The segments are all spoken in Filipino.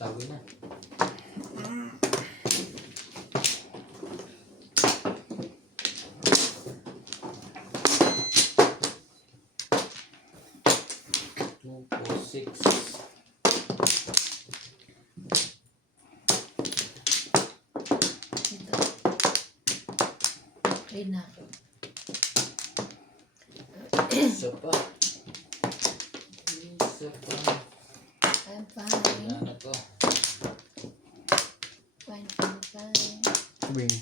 Sabi na. Two, four, six. Ito. Ay na. Isa pa. Isa pa. I'm fine. Wala na to. Fine, fine, fine. Wing.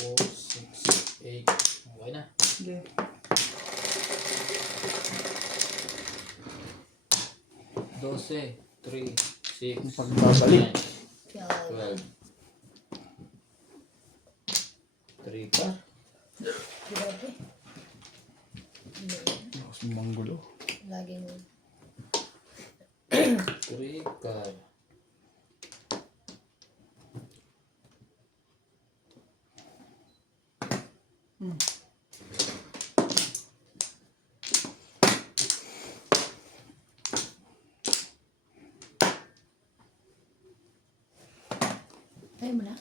4, 6, 8. Okay na. Sige. 12, 3, 6, Pagbabalik. 12. 3 pa. Grabe. Lakas mo manggulo. Laging 3 ka. Ayaw mo na?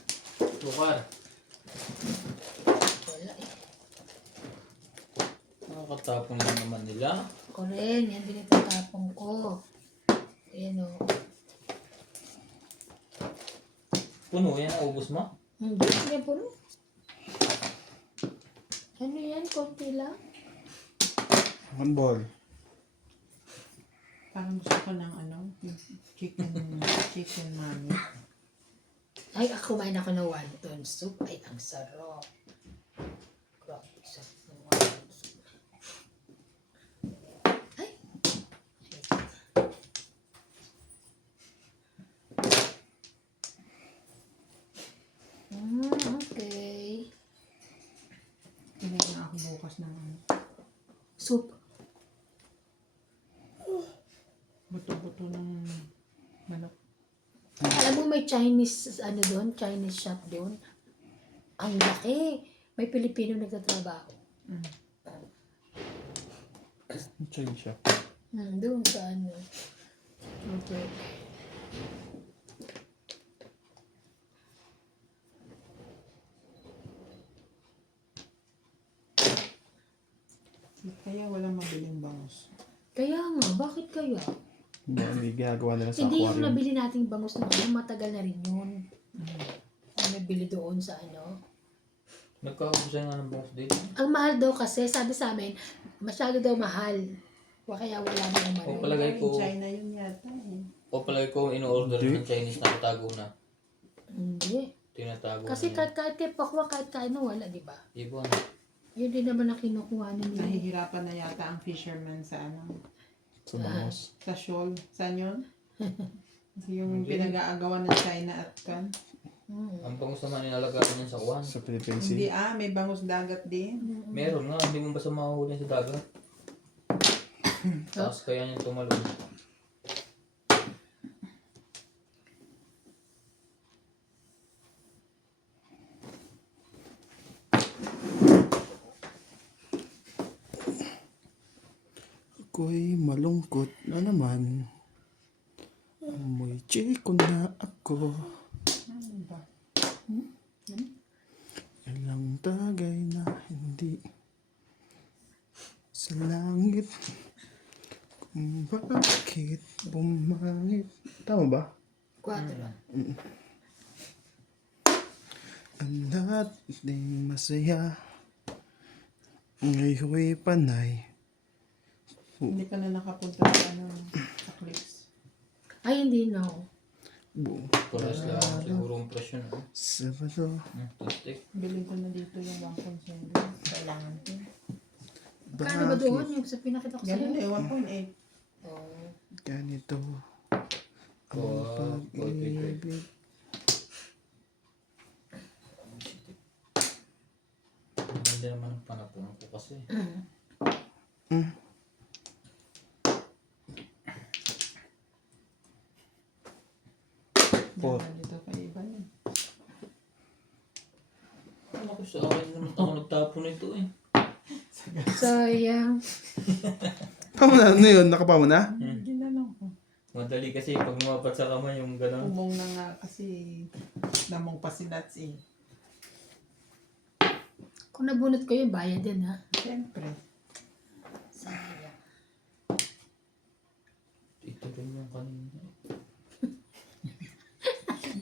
Bukar. Wala eh. Nakakatapon lang naman nila. Ako rin. Yan din itatapong ko. Ayan o. Puno yan, naubos mo? Hindi. Hindi po. Ano yan? Konti lang? One ball. Parang gusto ko ng ano, chicken mami. Ay, ako kumain ako ng wonton soup. Ay, ang sarap. Grabe, sarap ng wonton soup. Ay! Okay. Kinain na ako bukas ng ano, Soup. buto-buto ng manok. Alam mo may Chinese, ano doon? Chinese shop doon. Ang laki. May Pilipino nagtatrabaho. Change siya. Doon sa ano. Okay. Kaya walang mabiling bangus. Kaya nga, bakit kaya? Hindi ginagawa nila sa Hindi yung aquarium. nabili nating bangus na ano, matagal na rin yun. Ang nabili doon sa ano. Nagkakabusan nga ng boss dito. Ang mahal daw kasi, sabi sa amin, masyado daw mahal. Kaya wala na yung O ano. palagay ko, China yun yata eh. o palagay ko in-order Hindi. ng Chinese na katago na. Hindi. Tinatago Kasi na. kahit pakwa, kahit kaano, wala, di ba? Ibon. Yun din naman ang kinukuha nila. Nahihirapan na yata ang fisherman sa ano, Sa bangos. sa shoal. Saan yun? Yung Hindi. pinag-aagawan ng China at kan. Ang bangus naman inalagaan yan sa kuwan. Sa Philippine Hindi Sea. may bangus dagat din. Meron nga, hindi mo basta mahuhuli sa dagat. Tapos kaya niya tumalon. Ako'y malungkot na naman. Amoy chiko na ako. Ano ba? Ilang tagay na hindi sa langit. Kung bakit bumangit. Tama ba? 4. Ang dating masaya. Ngayon'y panay. Hindi ka na nakapunta sa ano, sa cliffs. Ay, hindi no. Buong Kuras lang siguro ang presyo na. Sabado. Tustik. Bilhin ko na dito yung 1.7. Kailangan ko. Kano ba doon yung sa pinakita ko Ganun sa'yo? eh, 1.8. Oh. Ganito Oh, ang pag-ibig. Hindi naman ang panapon ko kasi. Po. Dito kay iba yun. Ano ko sa akin naman ako nagtapon nito eh. Sayang. Paano na? Ano yun? Nakapa mo na? Ginanong ko. Madali kasi pag umapat sa kamay yung gano'n. Umong na nga kasi namong pa si Nats eh. Kung nabunot ko yun, bayad din ha. Siyempre. Sayang. Ito rin yung kanina.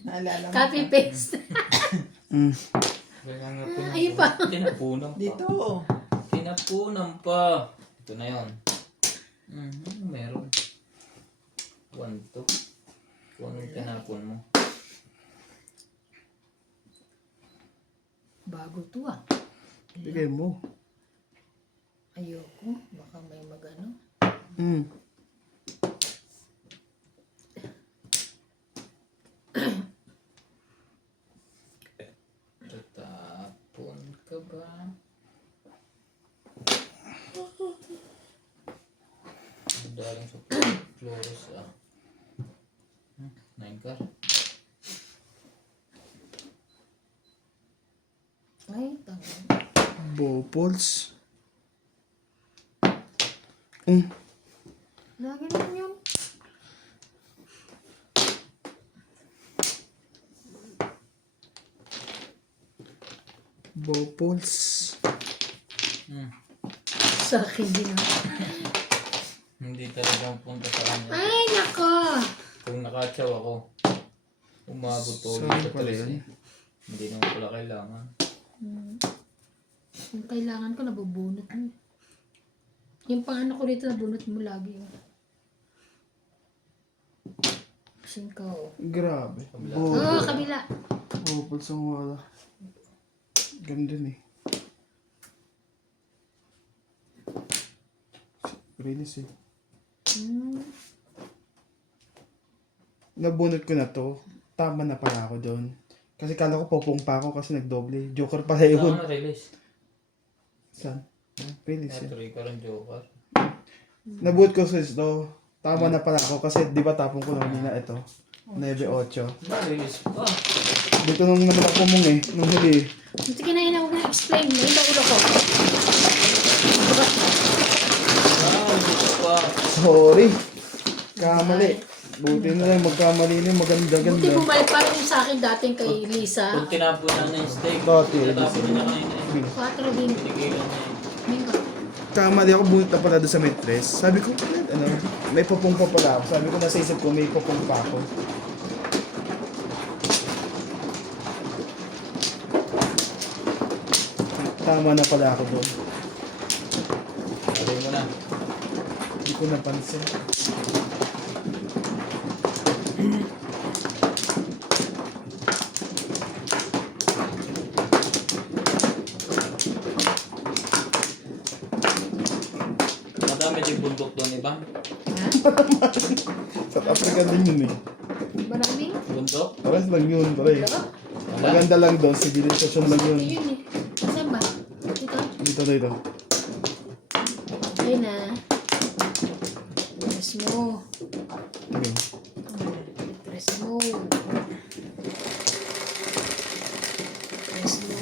Naalala mo Copy pa? paste. Mm. Kaya nga po. Ayun pa. Tinapunan pa. Dito. Tinapunan pa. Ito na yun. Meron. 1, 2. Kung anong tinapon mo. Bago to ah. Bigay mo. Ayoko. Baka may magano. Mm. Tatapon ka ba? Ang daling sa Flores ah. 9 ka. Ay, tama. Bopals. Lagi naman yun. Bopals. Sa akin din ah. Hindi talagang punta sa kanya. Ay, nako. Kung nakatsaw ako, umabot po Sorry ulit sa pala 13. yun. Hindi naman pala kailangan. Kung kailangan ko, nabubunot mo. Yung pang ko dito, nabunot mo lagi. Singko. Grabe. Oh, kabila. Bopals ang wala. Ganda din eh. Rinis eh. Nabunot ko na to. Tama na pala ako doon. Kasi kala ko popong pa ako kasi nagdoble. Joker pala yun. Saan na-release? Saan? Rinis eh. Natuloy ka rin joker. Nabuot ko sa ito. Tama na pala ako kasi di ba tapong ko na kanina ito. 9-8. Na-release pa. Dito nung naman ako mong eh. Nung huli. Sige na yun ako na-explain. May ulo ko. Na-release pa. Sorry. Kamali. Buti na lang magkamali na yung Buti maganda-ganda. bumalik pa rin sa akin dating kay Lisa. Kung tinapon na niya yung steak, Dati, tinapon na niya kanina eh. 4 din. Pinigilan niya eh. Mingo. Kamali ako, bunot na pala doon sa matres. Sabi ko, ano, may popong pa pala ako. Sabi ko, nasa isip ko, may popong pa ako. Tama na pala ako doon. Sabi mo na. Hindi ko napansin. Madami din bundok doon, iba? Ha? South Africa din yun eh. Maraming? Bundok? Pares lang yun, pare. Dito? Wala? Maganda lang doon, civilization lang yun. Ito yun eh. Saan ba? Dito? Dito. Ayun na. Press mo. Okay. Press mo. Press mo.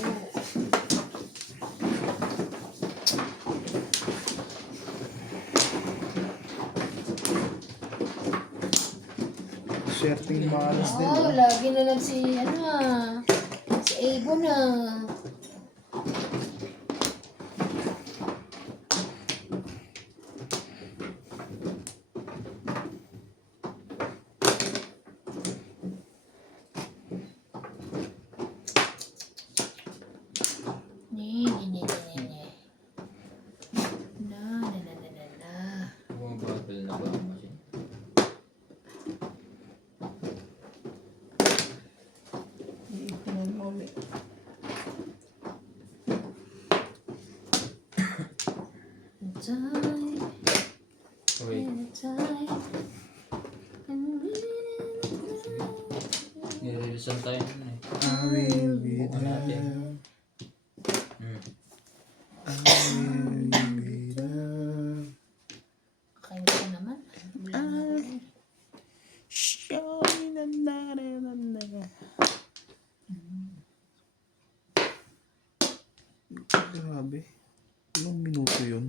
Swerteng malas din. Oh, lagi na lang si, si Avon na. Na. Bumabagal na ba ang machine? Iitingnan mo ulit. Time, Wait, time. nireleasean tayo nun eh. I will be Bukan natin. there. Hmm. I will be there. Kain ka naman. Grabe. Ilang minuto yun?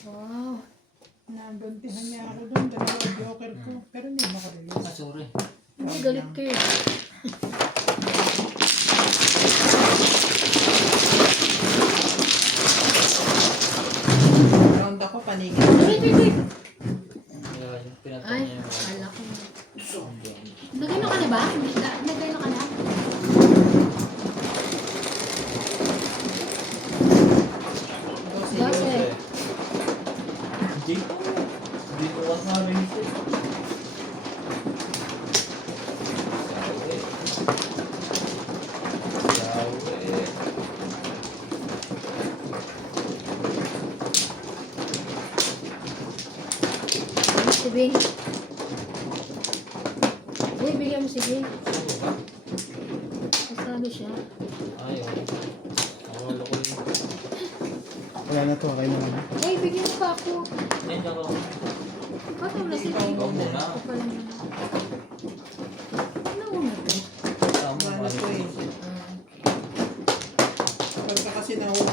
Wow. Nagantihan niya ako doon. Dalawa joker ko. Pero hindi mo Ah, makarelease. sorry. Hindi, galit ka eh. Round ako, panigil. Wait, wait, wait. Kaya yung pinatay Ay, niya yung akala ko. hanggang. Nagano ka na ba? Nagano ka na? Bakit? Dito. Dito ka sa amin ito. Yawe. Si Bing. Uy, bigyan mo si Bing. Ano ba? Kasali siya. Ayaw. Akala ko yun. Wala na to, kayo na lang. Uy, bigyan mo pa ako. Ayun ako. Ba't na si Ikaw Bing? Ikaw muna. Ako pala muna. Ano una to? Tama, Ano mali to eh. ko. Ah, Kapag ka kasi nahuwa.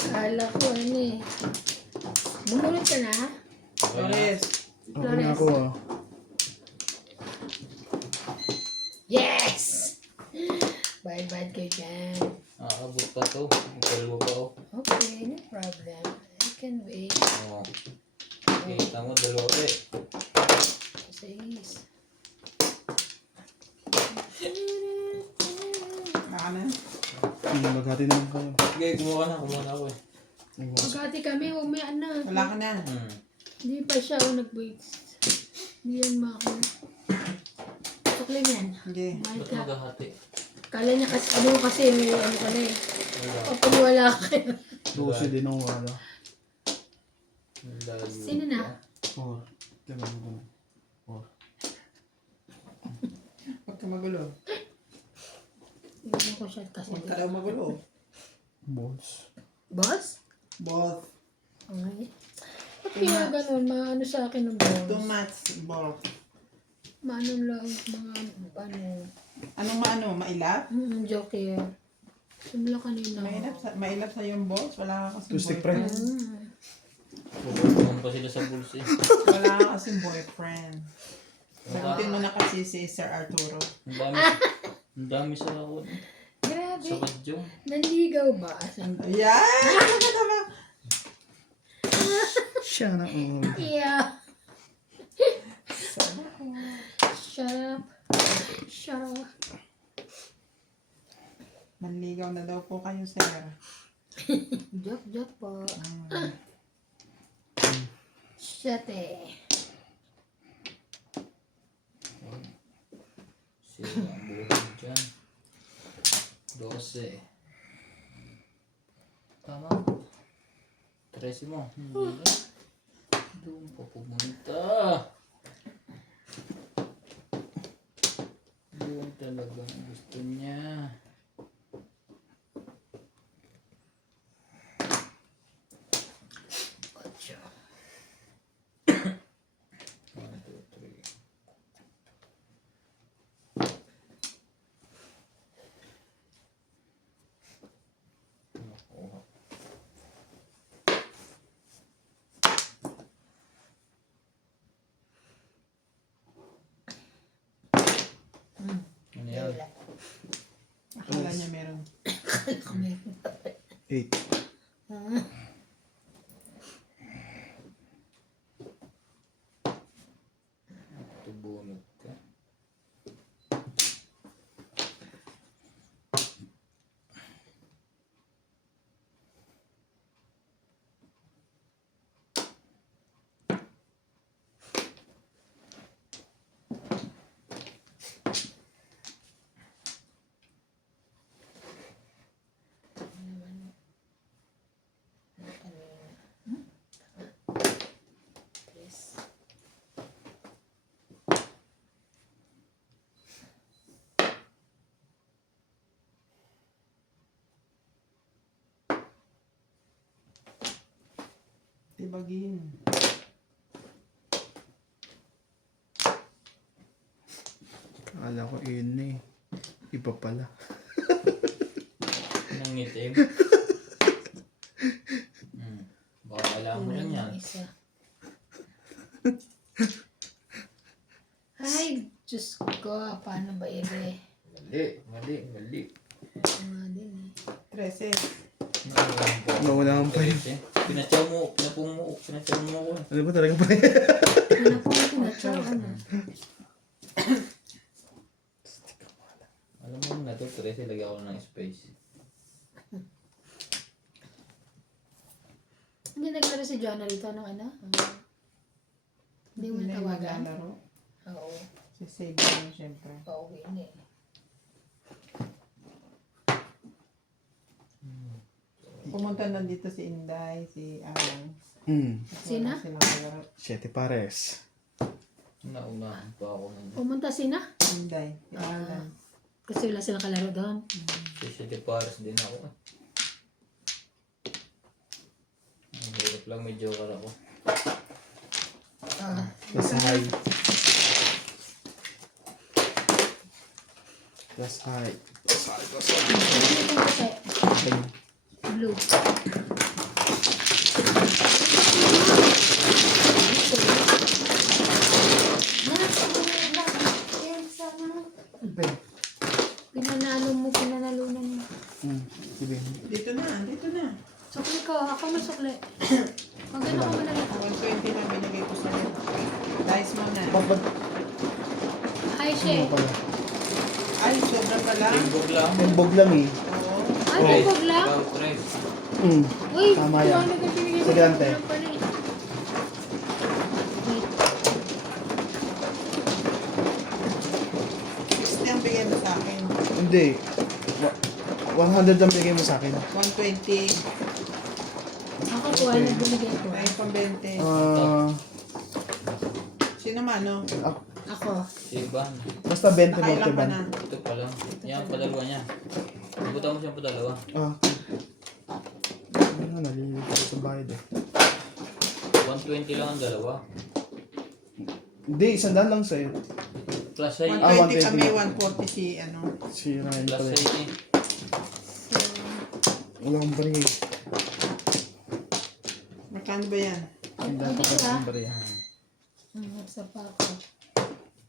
akala ko ano eh. Bumunod ka na? Flores. Okay na ako ah. Yes! Bye-bye kayo dyan. Aabot pa to. Dalawa pa oh. Okay, no problem. I can wait. Oo. Kita mo, dalawa eh. Please. Baka na. Maghati naman kayo. Sige, kumuha na ako eh. Magkati kami, huwag may anak. Wala ka na. Hindi pa siya ako nag-wait. Hindi yan mako. Tuklim yan. Hindi. Mahal Ba't ka. maghahati? Kala niya kasi, may ano ka na eh. Wala. Kapag wala ka. Susi din ang wala. Layo Sino na? pa. 4. Diba mo na? Huwag ka magulo. Hindi ko siya kasi. Huwag ka daw magulo. Balls. Boss? Both. Okay. Ba't kaya ganun? Maano sa akin ng Too boss? much. Both. Maano lang, mga ano. Anong maano? Mailap? Joke yun. Simula kanina. Mailap sa yung balls? Wala ka kasing Two-stick boyfriend. Pupuntahan pa sila sa bulls eh. Wala ka kasing boyfriend. Sagutin mo na kasi si Sir Arturo. Ang dami sa ako. Grabe. Sa kadyong. Nanligaw ba? Yan! Ano ba? Siya na all. Yeah. Shut up. Shut up. Manligaw na daw po kayo, Sir. Joke po. Shut eh. Sila ang buhay dyan. 12. Tama. 13 mo. Hindi. Doon pa pumunta. Doon talaga ang gusto niya. Ocho. 1, 2, 3. Nakuha. Ano yan? Wala. Akala niya meron. 8. Tubunod ka. Yes. Tibagin. Akala ko yun na eh. Iba pala. Nang itim. Baka kailangan mo lang yan. Isa. Ay, Diyos ko. Paano ba yun eh? Mali. Mga din eh. 13. Naunahan pa yun. Pinatsaw mo ako. Ano ba talaga pa yun? Ano po ito na chow? Ano? Alam mo na ito, 13, lagyan ko ng space. Hindi naglaro si Jonah rito ng ano? Hindi mo Hindi natawagan? maglalaro. Oo. Sisave mo syempre. Pauwi na eh. Pumunta na dito si Inday, si Alan. Kasi Sina? wala silang kalaro. 7 pares. Naunahan pa ako nun. Pumunta sina? Inday, si Alan. Kasi wala silang kalaro doon. Kasi de pares din ako. Ang hirap lang, may joker ako. Plus high. Plus high. Ano yung kasi? Okay. Blue. Pinanalunan mo. Sige. Dito na. Sukli ko. Ako masukli. Maganda ko malala. 120 lang binigay ko sa'yo. Dice mo na. Papag... Hi, Ano She. pala? Ay, sobra pala. Timbog lang. Timbog lang eh. Oo. Ay, tibog lang. Ikaw, Tres. Uy, Tama yan. tuwalog ang binigay Sige, ko. ante. Ano pala eh. Wait. 60 ang bigay mo sa akin. Hindi. 100 ang bigay mo sa akin. 120. Ako po, ano binigay ko? Ay, pang 20. Sino man, no? Ako. Si Ivan. Basta 20 mo, Nakailan pa Tiban. na. Ito pa lang. Yan, padalawa niya. Ibutan mo siya padalawa. Ano, nalilito ko sa bayad eh. 120 lang ang dalawa. Hindi, 100 lang sa'yo. Plus ay. 120 kami, 120. 140 si, ano. Si Ryan Plus pala. ay. Wala akong bariya. Magkano ba yan? Hindi Ay, ako dito akong bariya. Sa pa ako.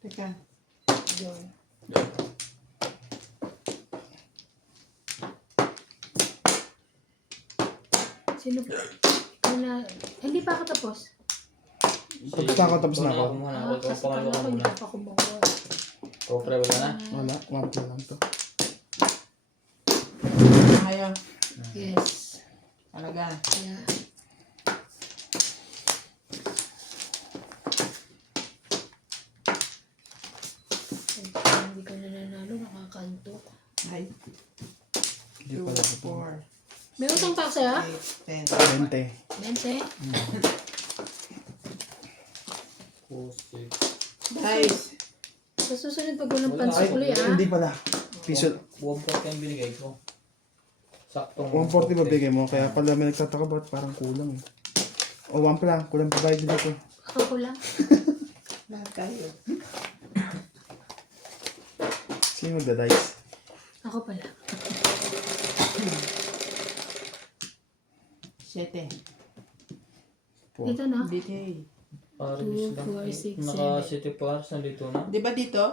Teka. Yun. Sino po? Hindi pa ako tapos. Pagkakatapos na ako. Kumuha na ako. Ikaw Kasi pangalawa kala ka ko hindi muna. pa kumuha. Ikaw, pre, wala na. Wala, 1 lang to. Ngayon. Yes. Talaga. Yeah. Hindi ko na nanalo, nakakantok. Ay. Hindi 2, pala ako. 4, May utang pa ako sa'yo? 8, 10. 20. Mente? 4, 6. Dice. Sa susunod pag walang Wala. pansukli Ay, hindi pala. Piso. 140 ang binigay ko. Saktong 140 ba bigay mo? Kaya pala may nagtataka ba't parang kulang eh. O 1 pa lang, kulang pa bayad nila ko. Ako lang. Lahat tayo. Sino magda-dice? Ako pala. 7. Dito na. Dito. Paris 2, lang. 4, 6, 7. Naka-city paris nandito na. Di ba dito?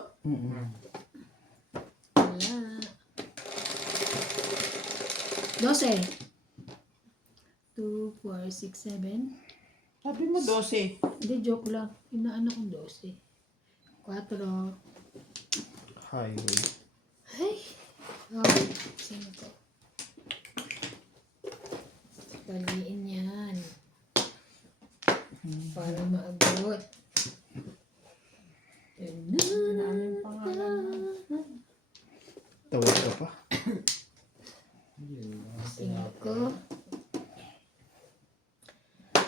Wala. 12. 2, 4, 6, 7. Sabi mo 12. Hindi, joke lang. Inaano kong 12. 4. Highway. Ay. Okay. Sino to? Taliin yan. Para maabot. Ano yung pangalan mo? Tawag ka pa. Cinco.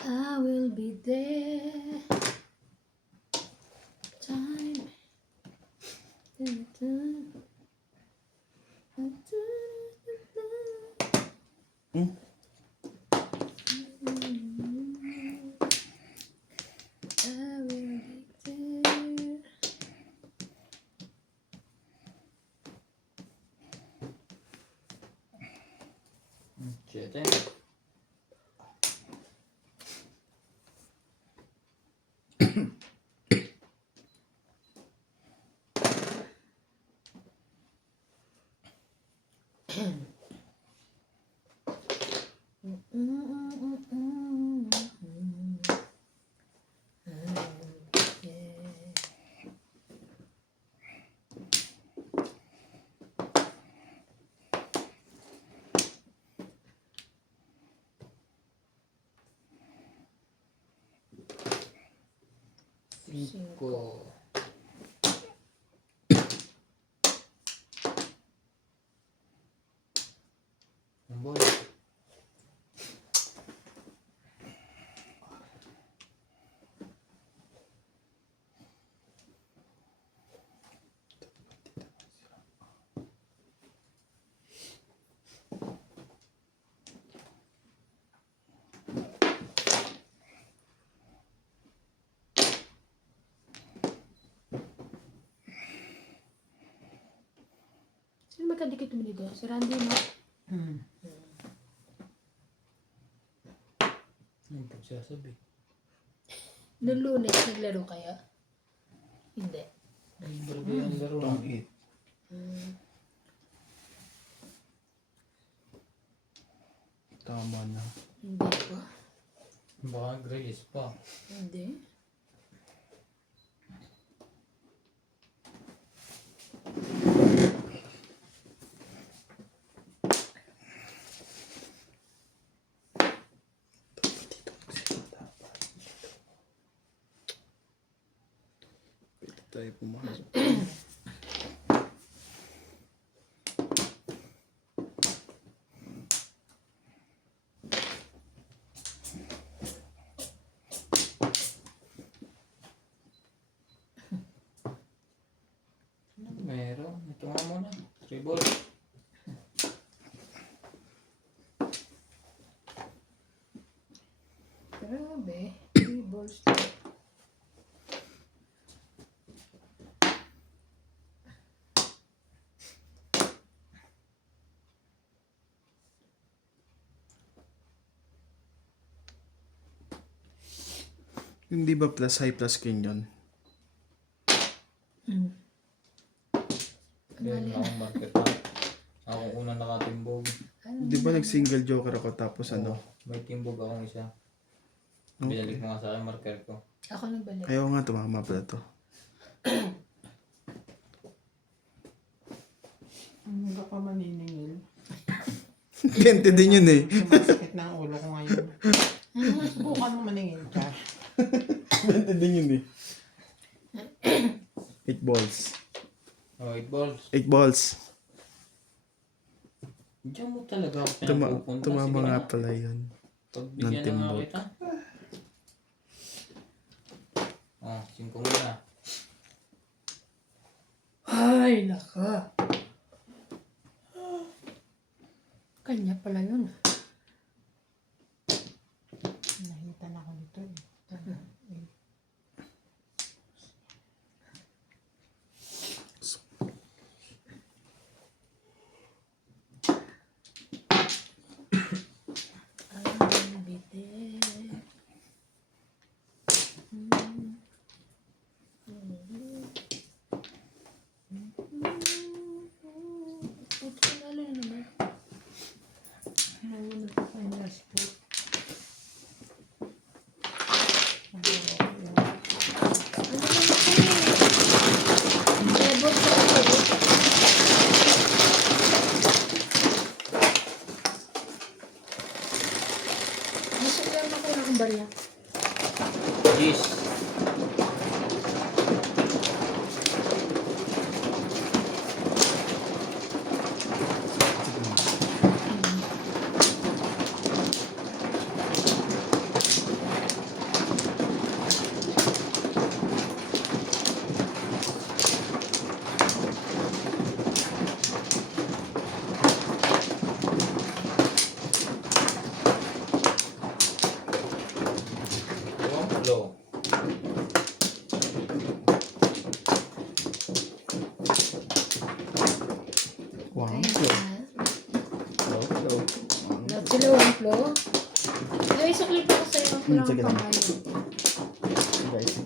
I will be there. Time. I will be there. Siyete. Cinco. Ang bola. Sino magkadikit mo dito? Si Randy, no? Ang pagsasabi. Noong Lunes, naglaro kaya? Hindi. Ay, barangay ang laro. Pangit. Tama na. Hindi pa. Baka grace pa. Hindi. Pwede tayo pumasok. Meron. Ito nga muna. 3 balls. Grabe. 3 balls. Hindi ba plus high plus king yun? Yan akong market na. Ako unang nakatimbog. Di ba nag-single joker ako tapos ano? May timbog akong isa. Binalik mo nga sa akin marker ko. Ako nagbalik. Ayaw nga, tumama pala to. Hindi ka pa maniningil. 20 din yun eh. Sumasakit na ang ulo ko ngayon. Subukan mo maningil, Josh. 20 din yun eh. 8 balls. Oh, 8 balls. 8 balls. Diyan mo talaga ako pinapupunta. Tumama Sige nga na. pala yun. Pagbigyan na nga timbog. kita. Oh, 5 muna. Ay, naka. Kanya pala yun. Nahitan ako nito eh. Ang bitin. Ito, lalo na naman. Nahulog ko yung last foot. Lebot sa ako. Masok lang ako na akong barya. Yes. Low. Wow. Hello, hello. Love sila one flow. Ay, sukli pa ako sa'yo. Wala Sige akong lang. pamayo. Guys,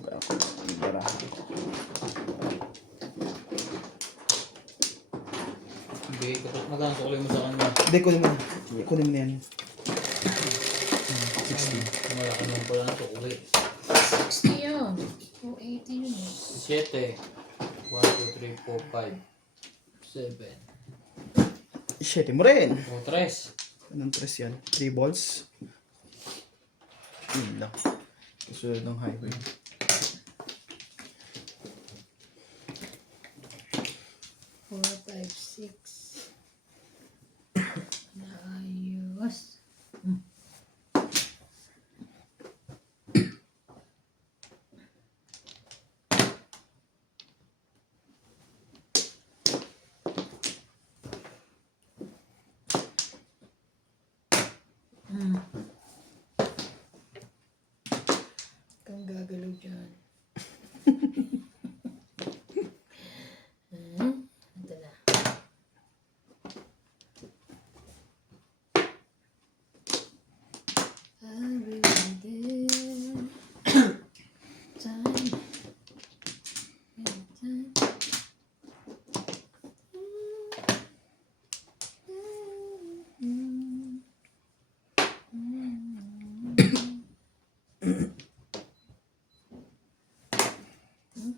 Magkano sukli mo sa kanya? Hindi, kunin mo na. Kunin mo na yan. 60. Malaki naman pala na sukli. 60 yun. 280 yun eh. 7. 1, 2, 3, 4, 5. 7. 7 mo rin. O, 3. Anong 3 yan? 3 balls? Yun lang. Kasunod ng highway. Four, five, six. Naayos. Kang gagalaw dyan. Ito na. I'll be there. Time. Time.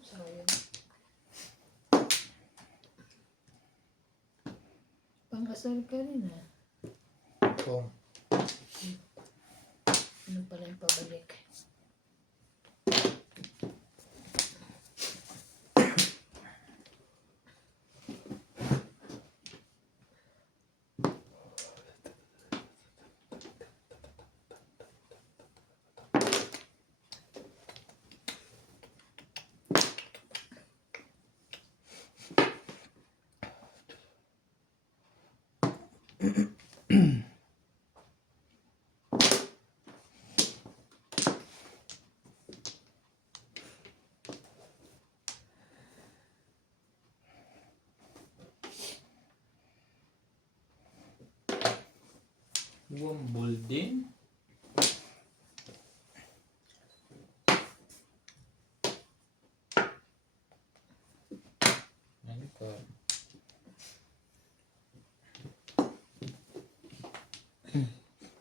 Sayang. Pang-asal ka rin ah. O. Ano pala yung pabalik? Wambol din. Ano ka?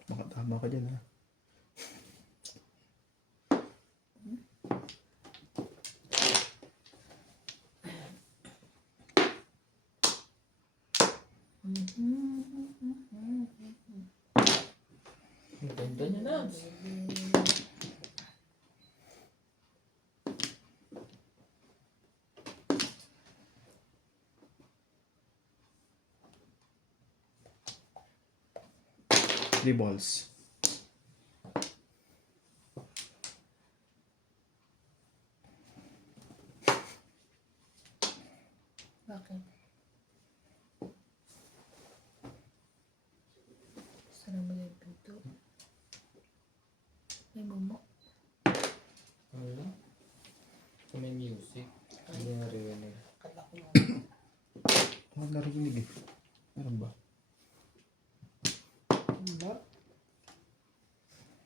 Baka tama ka dyan ha. Ang ganda niya na. Three balls. Bakit? Sara mo yung pinto. May momo. Ano? Kung may music. Hindi narinig. Kala ko mo. Huwag narinig eh. Meron ba? Diba?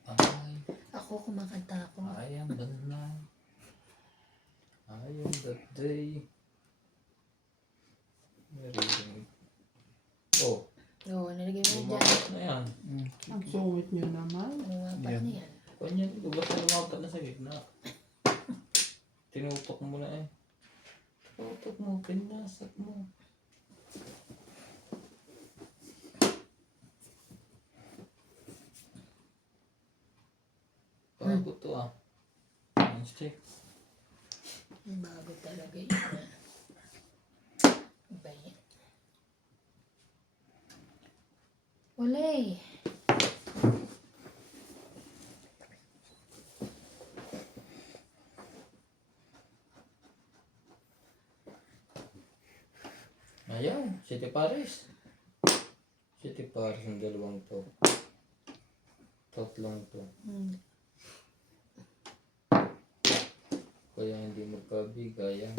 Ay. Ako kumakanta ako. I am the night. I am the day. Narinig. Oh. Oo, nalagay mo na dyan. Lumapat na yan. Ang sungit nyo naman. Umapat Yan. na yan. Ganyan ito. Basta lumapat na sa gitna. Tinutok mo na eh. Tinutok mo. Pinasat mo. Bago to ah. Ang stick. Bago talaga yun. Iba yan. Wala eh. Ayan. City Paris. City Paris ang dalawang to. Tatlong to. Kaya hindi magkabigayan.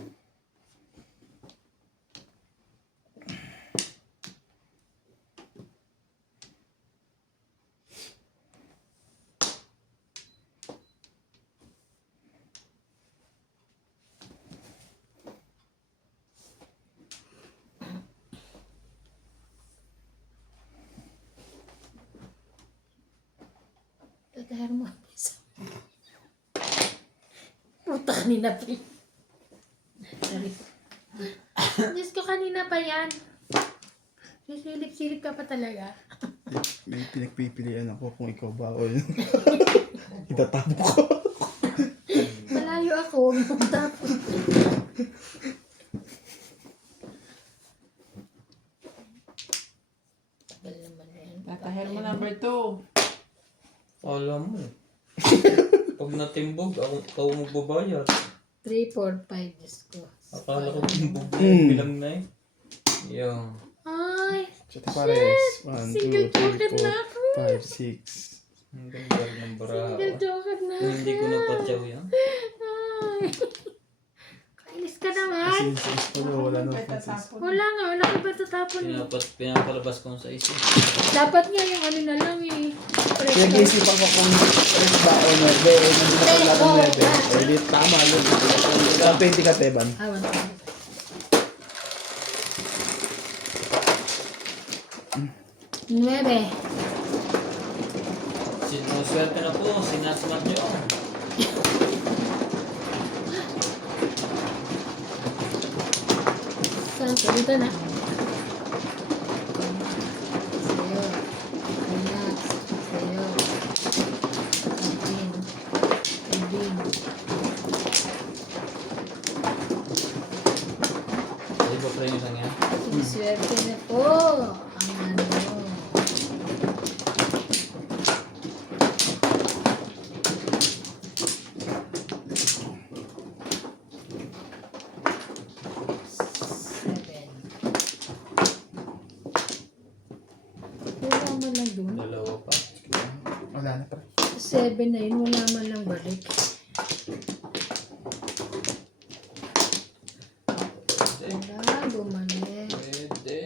Tatahar mo. Puta, kanina pa yun. Sorry. Diyos ko, kanina pa yan. Sisilip-silip ka pa talaga. May pinagpipilian ako kung ikaw ba o yun. Itatapon ko. Malayo ako, huwag mong tapon. Tagal naman yan. Tatahir mo number 2. Alam mo eh. Pag natimbog, ikaw magbabayad. 3, 4, 5, Diyos ko. Akala ko timbog na yun, bilang na eh. Yung. Ay, Chati pares. 1, single 2, 3, joker na ako. 4, 5, 6. Ang ganda ng baraha. Single joker na Kung hindi ko napatyaw yan. Ay. Kainis ka naman. Kasi wala nang May Francis. tatapon. Wala nga, wala ka ba tatapon? Pinapalabas ko sa isip. Dapat nga yung ano na lang eh. Pinag-iisipan ko kung fresh ba o 9. Nandito na pala ng 11. Eh, di tama yun. 20 ka, Teban. Ah, 1, 9. Sinuswerte na po, sinasmat nyo. Saan? Dito na. Sa'yo. Relax. Sa'yo. Akin. Akin. Ay, ba pre yung yan? Siniswerte na po. Ang ano. Wala man lang dun. Dalawa pa. Wala na pa. 7 na yun, wala man lang balik. Pwede. Wala, bumalik. Pwede.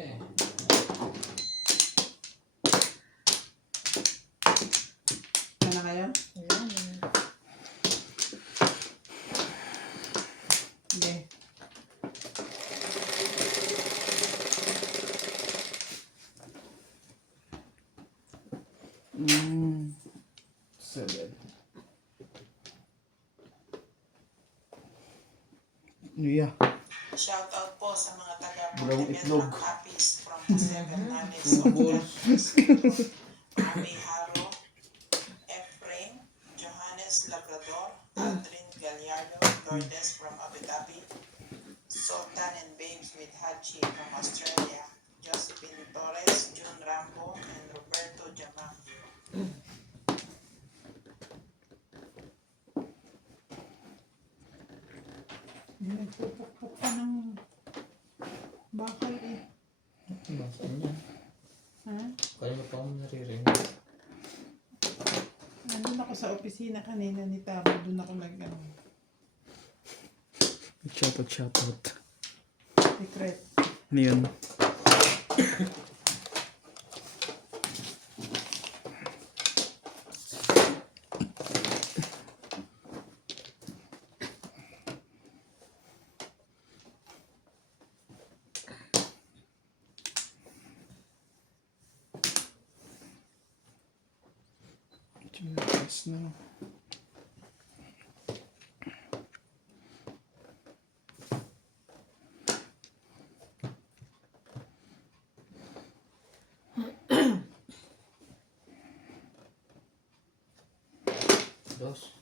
Ano na kayo? Wala na. Hindi. Mm. 7. Yeah. Shout out po sa mga taga Dalawang itlog. Montevideo Capiz from the Seven Naves of the Ami Haro, Efrain, Johannes Labrador, Aldrin Gallardo, Lourdes from Abu Dhabi, Sultan and Babes with Hachi from Australia, Josephine Torres, June Rambo, and Roberto Jama. Nagpupukpuk pa ng bakal eh. Saan yan? Ha? Kaya pa akong naririnig. Nandun ako sa opisina kanina ni Tamo. Doon ako nag-ano. Shoutout. Secret. Ano yun? Yes, no. Dos.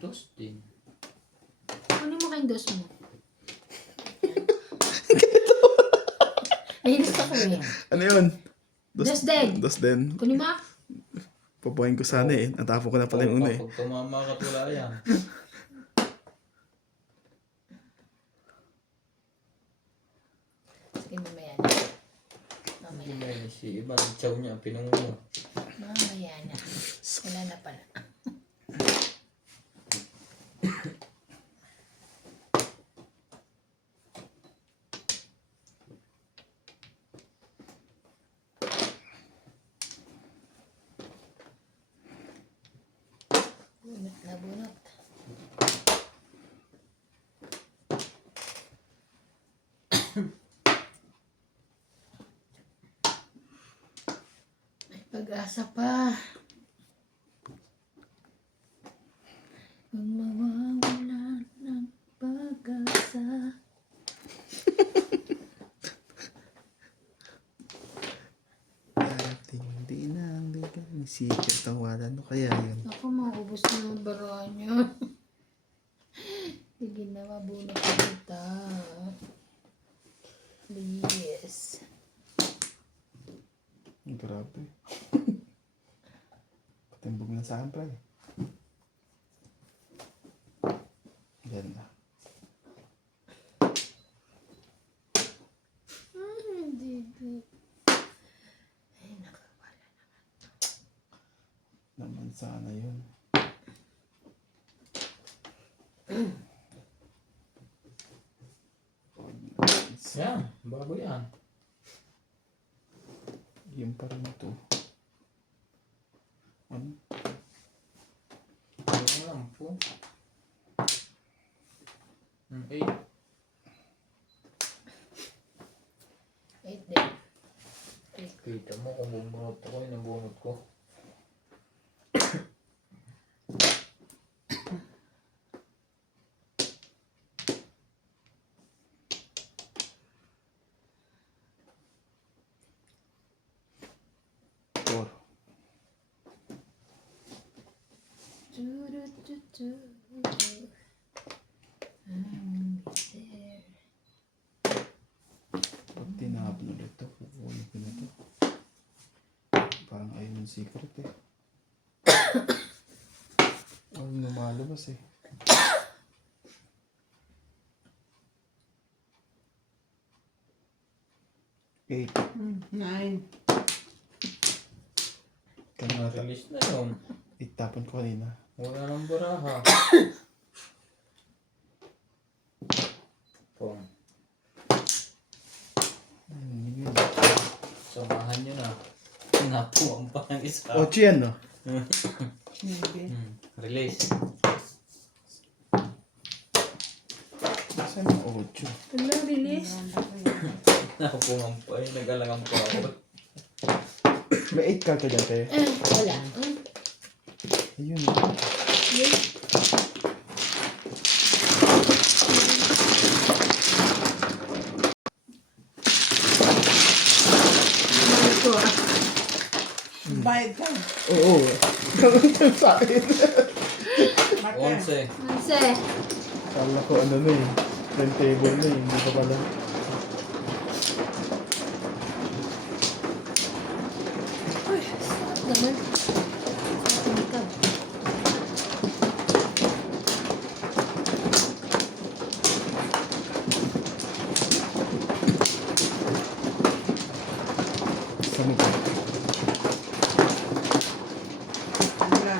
Dos din. Ano mo kayong dos mo? Nainis ako eh. Ano yun? Dos din. Dos din. Kunin mo? Papuhayin ko sana eh. Natapon ko na pala yung una eh. Pag tumama ka wala yan. Sige, mamaya na. Mamaya. May si iba, chow niya, pinungo. Mamaya na. Wala na pala. Bunot na bunot. Pag-asa pa. Kung mawawala ng pag-asa. Hindi na, hindi ka. May secret ang wala. Ano kaya yun? Ako, maubos na ang barahan niya. Sige na, mabunot na kita. Please. Grabe. Patimbog na sa akin, pre. Yan na. Hindi. Ay, nakawala Naman sana yun. Yan, bago yan. Yung pa rin ito. Ano? Ano lang po. 8. 8 din. Kita mo kung bubunot ako, yung nabunot ko. Four. I'm there. Pag tinapon ulit ito, kukunin ko na ito. Parang ayun yung secret eh. Ang lumalabas eh. Eight. 9. Kanina. Release na yun. Itapon ko kanina. Wala nang baraha. Pong. Yun. Samahan nyo na. Napuwang pa ng isa. Ocho yan no? Maybe. Release. Saan yung ocho? Wala, release. Napuwang pa. Nag-alangan pa ako. May 8 ka dyan kayo? Wala. Ayun. Bayad ka. Oo. Ganun sa akin. Marker. 11. Manse. Kala ko ano na eh. Turntable na eh. Hindi pa pala. Uy, sarap naman. Sarap ng makeup. Saan ka? Wala.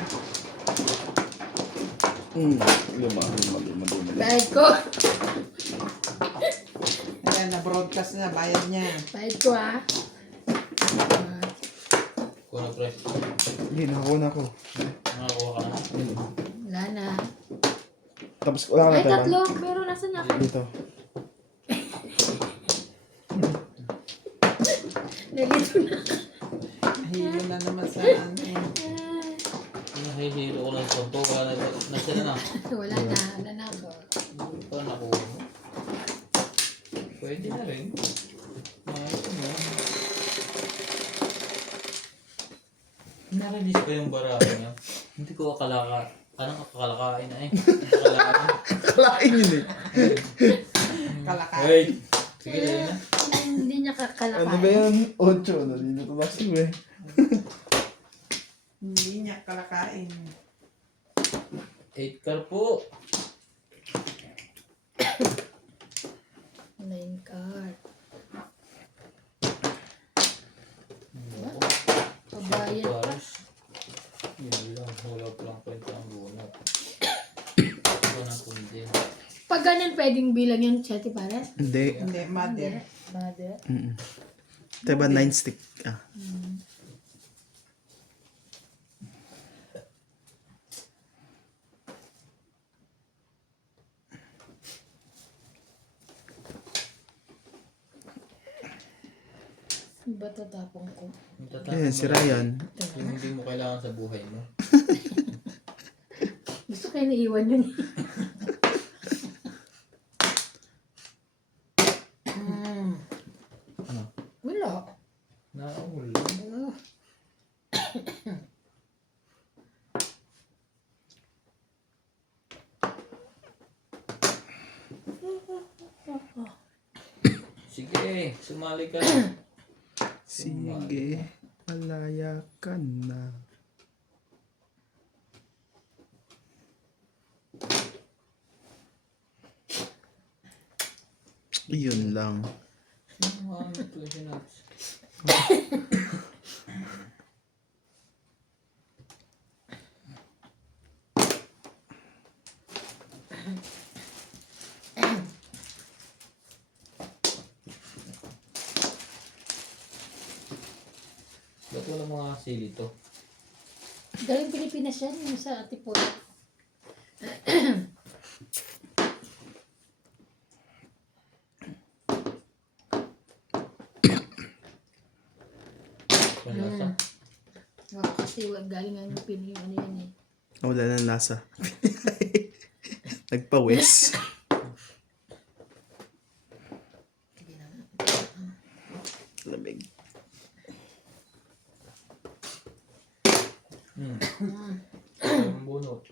Luma. Bayad ko. Ayan, na-broadcast na. Bayad niya. Bayad ko ah. Kuna pre. Hindi, nakakuha ko. Nakakuha ka na. Wala na. Tapos wala ka na Ay, tayo. tatlo. Pero nasa niya ako. Dito. Nalito na. Hilo na naman sa ano. Nahihilo ko lang sa to. Wala na sila na. Wala na. Wala na ako. Hindi pa nakuha mo. Pwede na rin. Ayos mo. Na-release pa yung baraha niya. Hindi ko akalaka. Anong akakalakain na eh. Akalakain. Kalain yun eh. Kalakay. Wait. Sige na na. Hindi niya kakalakay. Ano ba yan? Ocho. Nandito na kasi eh. Hindi niya kalakain. 8 car po. 9 card. Pabayad pa. Paris. Yun lang. Wala pa lang kwenta ang bunot. Ito na kundi. Pag ganyan, pwedeng bilang yung Chetty Pares? Hindi. Hindi, mother. Mother. Diba 9 stick? Ah. Ano ba tatapong ko? Matatapos Ayan, mo si lang Ryan. yung hindi mo kailangan sa buhay mo. Gusto kayo naiwan yun. Ano? Wala. Naul. Ano? Sige, sumali ka. Sige, malaya ka na. Yun lang. Ano ito sinats? Ba't wala mga sili to? Galing Pilipinas yan, yung sa Antipolo. Kung lasa. Kasi galing nga yung Pilipinas, ano yan eh. Wala na lasa. Nagpawis. Sige na. Lamig. Ang bunot.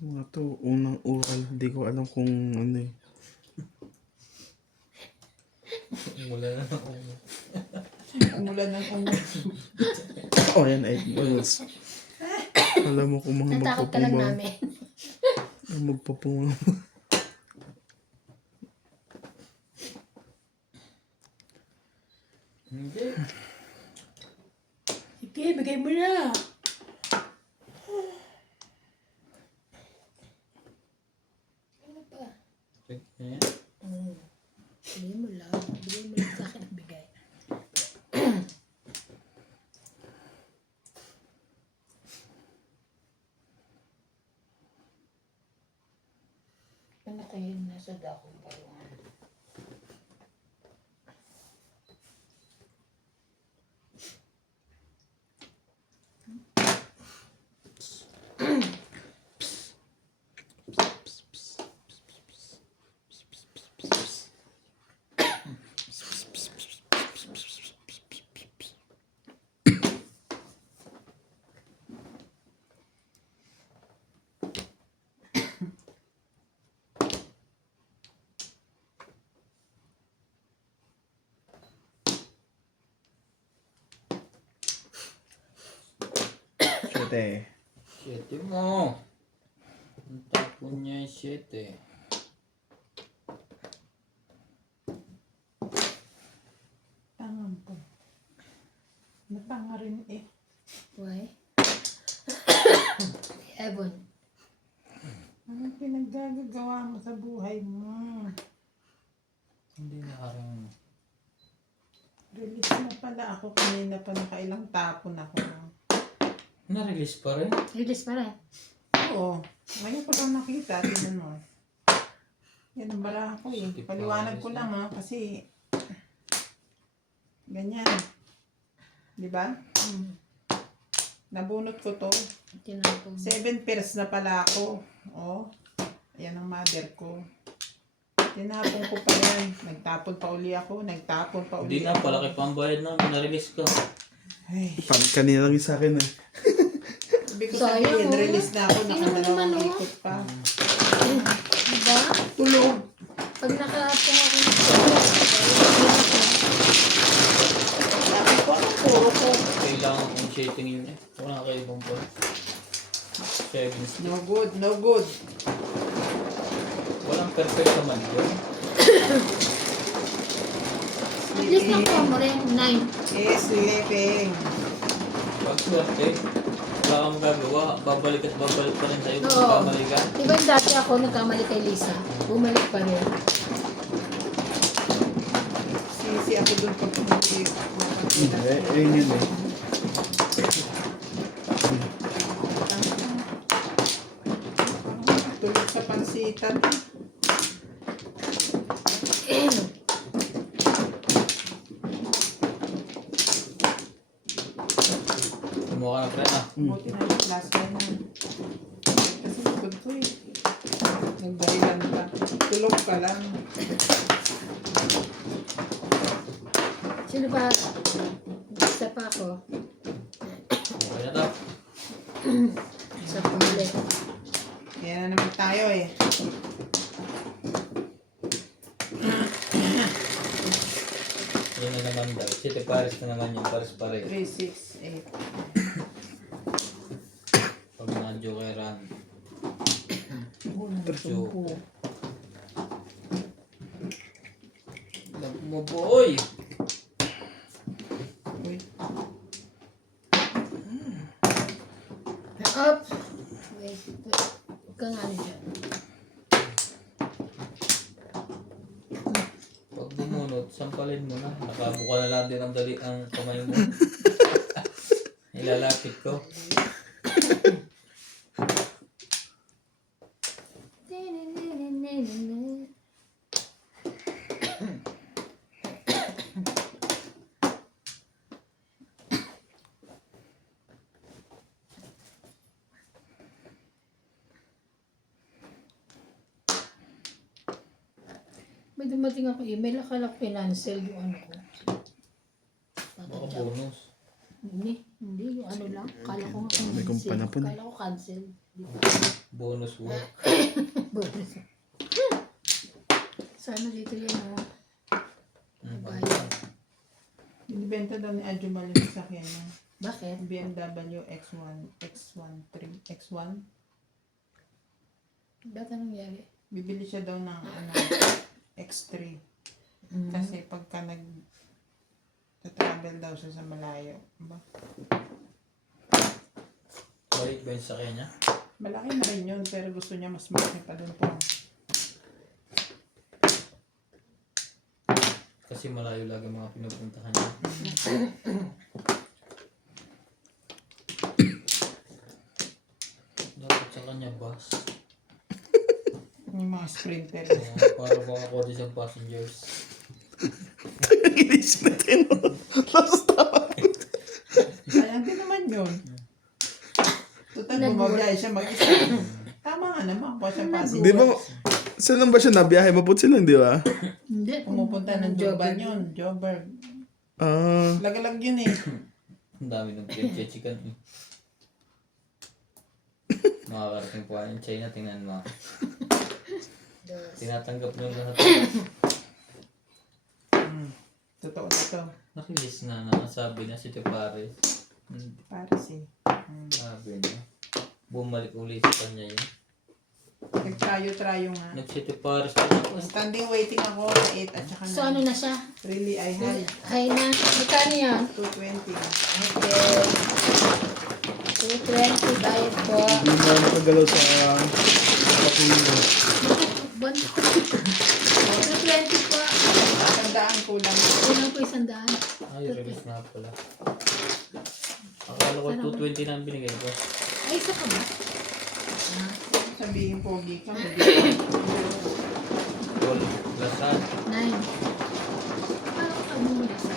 Mga to, unang oral. Hindi ko alam kung ano eh. Mula na ng ulo. Umulan ng ulan. Oh, yan ay balls. Alam mo kung mga Natakot ka lang magpapumang. namin. Magpapumang. Hindi. Sige, bigay mo na. Ano pa? Sige. Bigay mo lang. Bigay mo lang sa akin ang bigay. Ano kayo nasa dakong parungan? Siyete. 7 mo. Ang tapon niya ay 7. Tangan ko. Natanga rin eh. Why? Ebon. Anong pinaggagawa mo sa buhay mo? Hindi na karang... Release mo pala ako. Kanina pa nakailang tapon ako. Na-release pa rin? Release pa rin. Oo. Ngayon ko lang nakita. Tingnan mo. Yan ang bala ko eh. Paliwanag ko lang ha. Kasi ganyan. Diba? Nabunot ko to. Tinapong. 7 pairs na pala ako. Oh. Ayan ang mother ko. Tinapon ko pa yan. Nagtapon pa uli ako. Nagtapon pa uli Hindi na, palaki pa ang bayad namin. Na-release ka. Ay. Parang kanina lang yung sa akin eh. Sabi ko Sayang, sabihin, oh. release na ako. Tingnan mo naman, Nakadalawang oh. ikot pa. Diba? Tulog. Pag nakapong ako ng Sabi ko, anong puro ko? Kailangan kong shading yun eh. Wala kayo ibang po. 7. No good, no good. Walang perfect naman yun. At least nakuha mo rin. 9. Sleeping. Pag swerte, wala kang magagawa. Babalik at babalik pa rin sa'yo kung Oo. kamali ka. Diba yung dati ako nagkamali kay Lisa? Bumalik pa rin. Sisi ako dun pag hindi makakita. Ayun yun eh. Tulog sa pansitan. Kumuha ka ng prena. Buti na yung last time na. Kasi likod ko eh. Nagdahilan ka. Tulog ka lang. Sino ba? Isa pa ako. Okay na daw. Sa pumuli. Kaya na naman tayo eh. Yun na naman daw. City Paris na naman yung pares-pares. 3, 6, 8. Pag na-jokeran. Tersampu. Love mo boy! Uy. Up! Wait. Huwag kang ano dyan. Pag bumunot, sampalin mo na. Nakabuka na lang din ang dali ang kamay mo. Ilalapit ko. May dumating ako email. Akala ko pinansel yung ano ko. Baka bonus. Hindi. Yung ano lang. Akala ko nga May kumpana pa na. Akala ko cancel. Di ba? Bonus work. Bonus. Sana dito yan o. Hmm. Bayad. Binibenta daw ni Adjumal yung sasakyan niya. Bakit? BMW X1, X1. Ba't anong nangyari? Bibili siya daw ng X3. Kasi pagka travel daw siya sa malayo. Ba? Balik ba yung sakya niya? Malaki na rin yun, pero gusto niya mas malaki pa doon po. Kasi malayo lagi mga pinupuntahan niya. Dapat sa kanya bus. Yung mga sprinter. Para bang ako din sa passengers. Inis natin. Tapos tama. Sayang din naman yun. Total, bumabiyay siya mag-isa. Tama nga naman, kuha siya passenger. Di ba, saan lang ba siya nabiyahe? Maputi lang, di ba? Hindi. Pumupunta ng Joban yun, Joburg. Ah, Lagalag yun eh. Ang dami ng chicken eh. Makakarating po yung China, tingnan mo. Tinatanggap nyo lahat. Totoo na to. Nakilis na nakasabi na si Paris. Paris eh. Sabi niya. Bumalik ulit sa kanya yun. Nagtrayo-trayo nga. Nag-City Paris na ako. Standing waiting ako sa 8 at saka So ano na siya? Really, I had Hay na. Magkano yan? 220. Okay. 220 bayad po. hindi mo nakagalaw sa papulido. Bon. 220 po. Tandaan ko lang. Kulang po 100. Ay, release na pala. Akala ko 220 na ang binigay ko. Ay, isa ka ba? Sabihin pogi ka. Gold, glasan. 9. Parang ka muna sa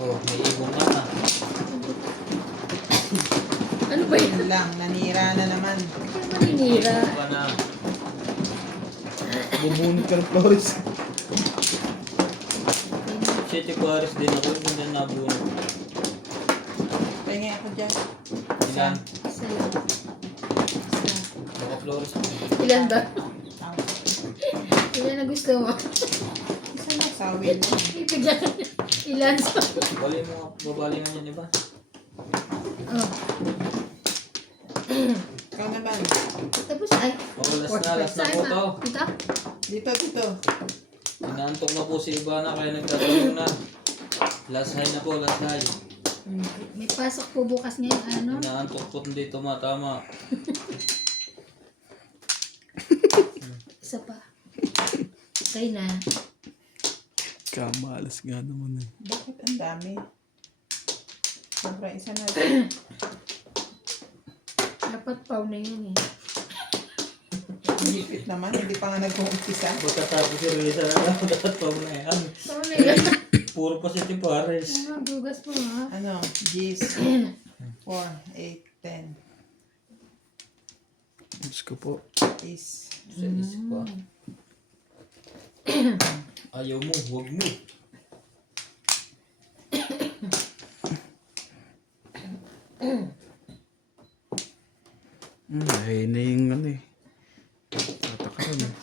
Oh, may ibong na. Ano ba yun? Yun lang, nanira na naman. Ano maninira? Baka na. Bubunot ka ng Flores. City Paris din ako. Hindi na nabunod. Pahingi ako dyan. Ilan? Isa lang. Isa. Baka Flores. Ilan ba? Ah, Ilan na gusto mo? isa na, sawin. Ibigyan. Ilan sa... Bali mo, babali nga yan, di ba? Oh. Ikaw naman. Tapos ay. Oh, last na po to. Ito? Dito. Inaantok na po si Ivana kaya nagtatanong na. Last high na po, last high. May pasok po bukas ngayon. Ano? Inaantok po hindi tumatama. Isa pa. Okay na. Kamalas nga naman eh. Bakit ang dami? Sobra isa na. Dapat paw na yan eh. Sweet naman, hindi pa nga nag-uumpisa. Pagkatapos si Risa na lang, dapat pa mo na yan. Ano na yan? Puro positive pares. Ah, dugas mo ha. Ano? G's. 4, 8, 10. Diyos ko po. Is. Sa isip pa. Ayaw mo, huwag mo. Ay, na yung ano eh. Tatakaran eh.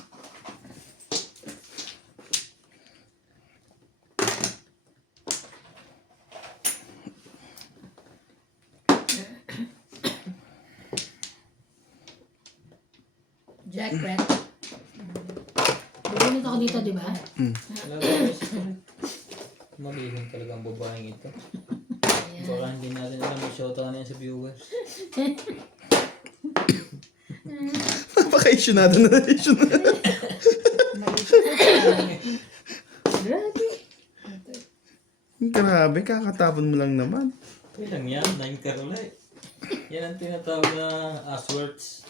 Jack Brett. Bubunot ako dito, di ba? Wala ba yung secret? Malihin talaga ang babaeng ito. Baka hindi natin alam yung shota na yan sa viewers. Napaka-issue natin na issue na. Grabe. Grabe, kakatapon mo lang naman. Ilang yan, 9 ka ulit. Yan ang tinatawag na Ashworths.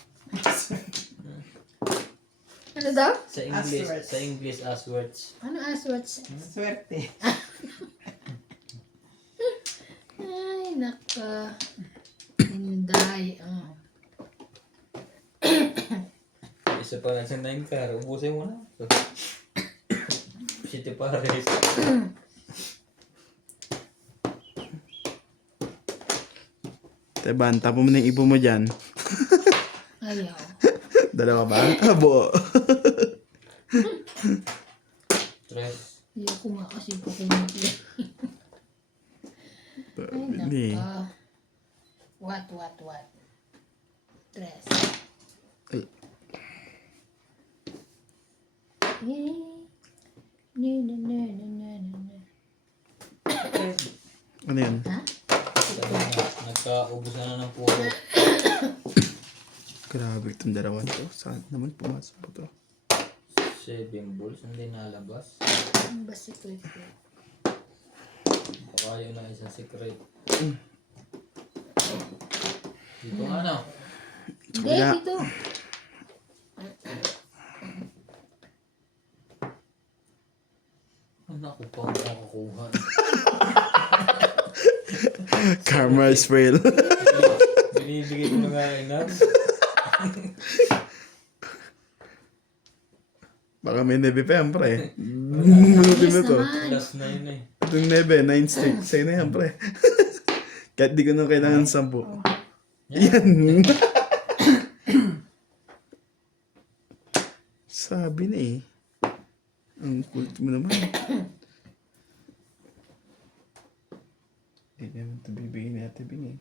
Ano daw? Sa English, Ashworths. sa English Ashworths. Ano aswats? Swerte. Ay, naka. Hinday. Oh. Isa pa lang sa 9 ka, ubusin mo na. City Pares. Teban, tapo mo na yung ipo mo dyan. Ayaw. Dalawa ba? Abo. Stress. Ayaw ko nga kasi pupunod yan. Ay, Hindi. naka. What? Tres. Ay. Ano yan? Ha? Nagkaubos na ng puro. Grabe itong dalawa to. Saan naman pumasok po to? 7 balls, hindi nalabas. Ano ba secret ko? Baka yun na isang secret. Dito nga na. Hindi, Kaya- dito. Naku, pang makakuha. Karma is real. Binibigay ko na nga enough. Baka may nebe pa yan, pre. Minutin mo Yes to. naman. Last na yun eh. Itong nebe, 9 stick. Sa'yo na yan, pre. Kahit di ko na kailangan 10. Yan. Sabi na eh. Ang kult mo naman. Hindi naman ito bibigyan ni Ate Bing eh.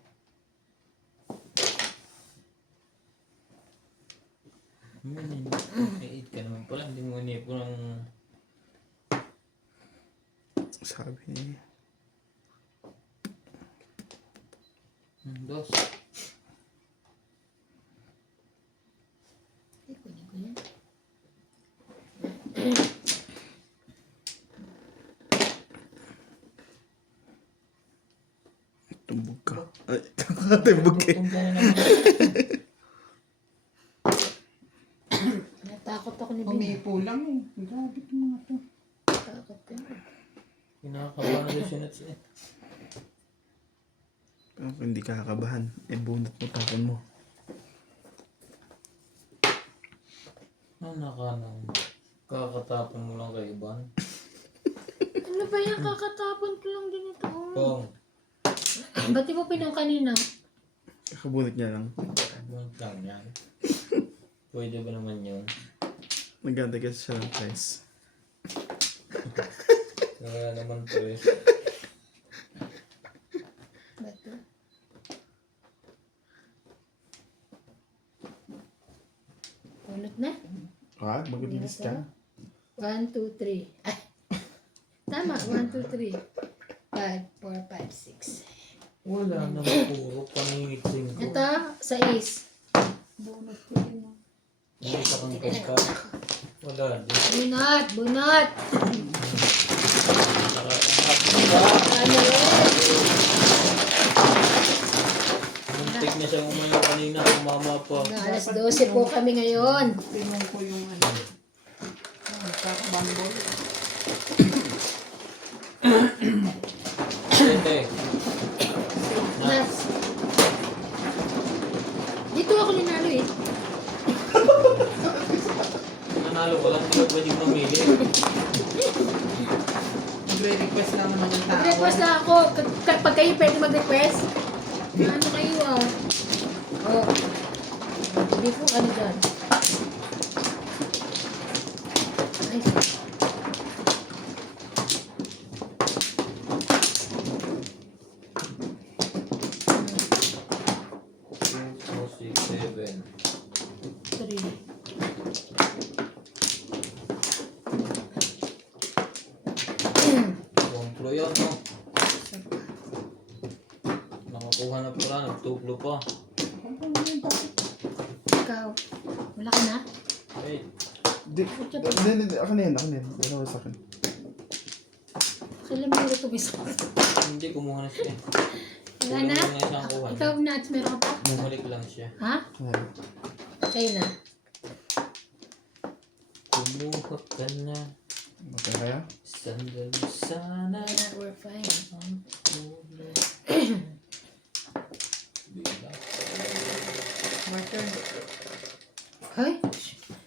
Eight ka naman pala. Hindi mo nipo ng... Sabi niya. Dos. Ay, kunin ko yan. Tumbog ka. Ay, kakatimbog eh. Tutong ka na naman. Natakot ako ni Bing. Umipo lang eh. Grabe itong mga to. Natakot ka na. Kinakabahan na yung sunats eh. Pero kung hindi ka kakabahan, eh bunot mo tapon mo. Ano ka nang kakatapon mo lang kay Iban? Ano ba yan? Kakatapon ko lang din ito. Pong. Ba't di mo pinong kanina? Kakabunot niya lang. Bunt lang yan. Pwede ba naman yun? Nagantay kasi siya ng price. Wala naman to eh. Ba't to? Punot na? Ah, magbibilis ka. 1, 2, 3. Ay! Tama, 1, 2, 3. 5, 4, 5, 6. Wala naman puro pangingiting ko. Ito, 6. Bunot ko din mo. Hindi ka kang pagka. Wala din. Bunot! Nakakanap ka. Ano rin? Muntik na niya siya umayaw kanina, umama pa. Alas 12 po kami ngayon. Tinong ko yung ano. Bambol. Sete. Nas. Dito ako ninalo eh. Nanalo ko lang, hindi ko pwedeng mamili. Nagre-request lang naman yung tao. Mag-request na ako. Pag kayo pwede mag-request. Ano kayo ah? Oh. Hindi po ano dyan. Nice. Two, six, seven. 3. Komplo yun, no? Nakakuha na pala, nagtuplo pa. Ikaw. Wala ka na? Wait, Hindi. Ako na yan. Dalawa sa akin. Kailan mo ito bisa? hindi kumuha na siya. Wala na? Kulang na isang kuha. Ikaw na at meron ka pa? Bumalik lang siya. Ha? Ayan. Kayo na. Kumuha ka na. Okay kaya? Sandali sana. We're fine. Marker. Ay!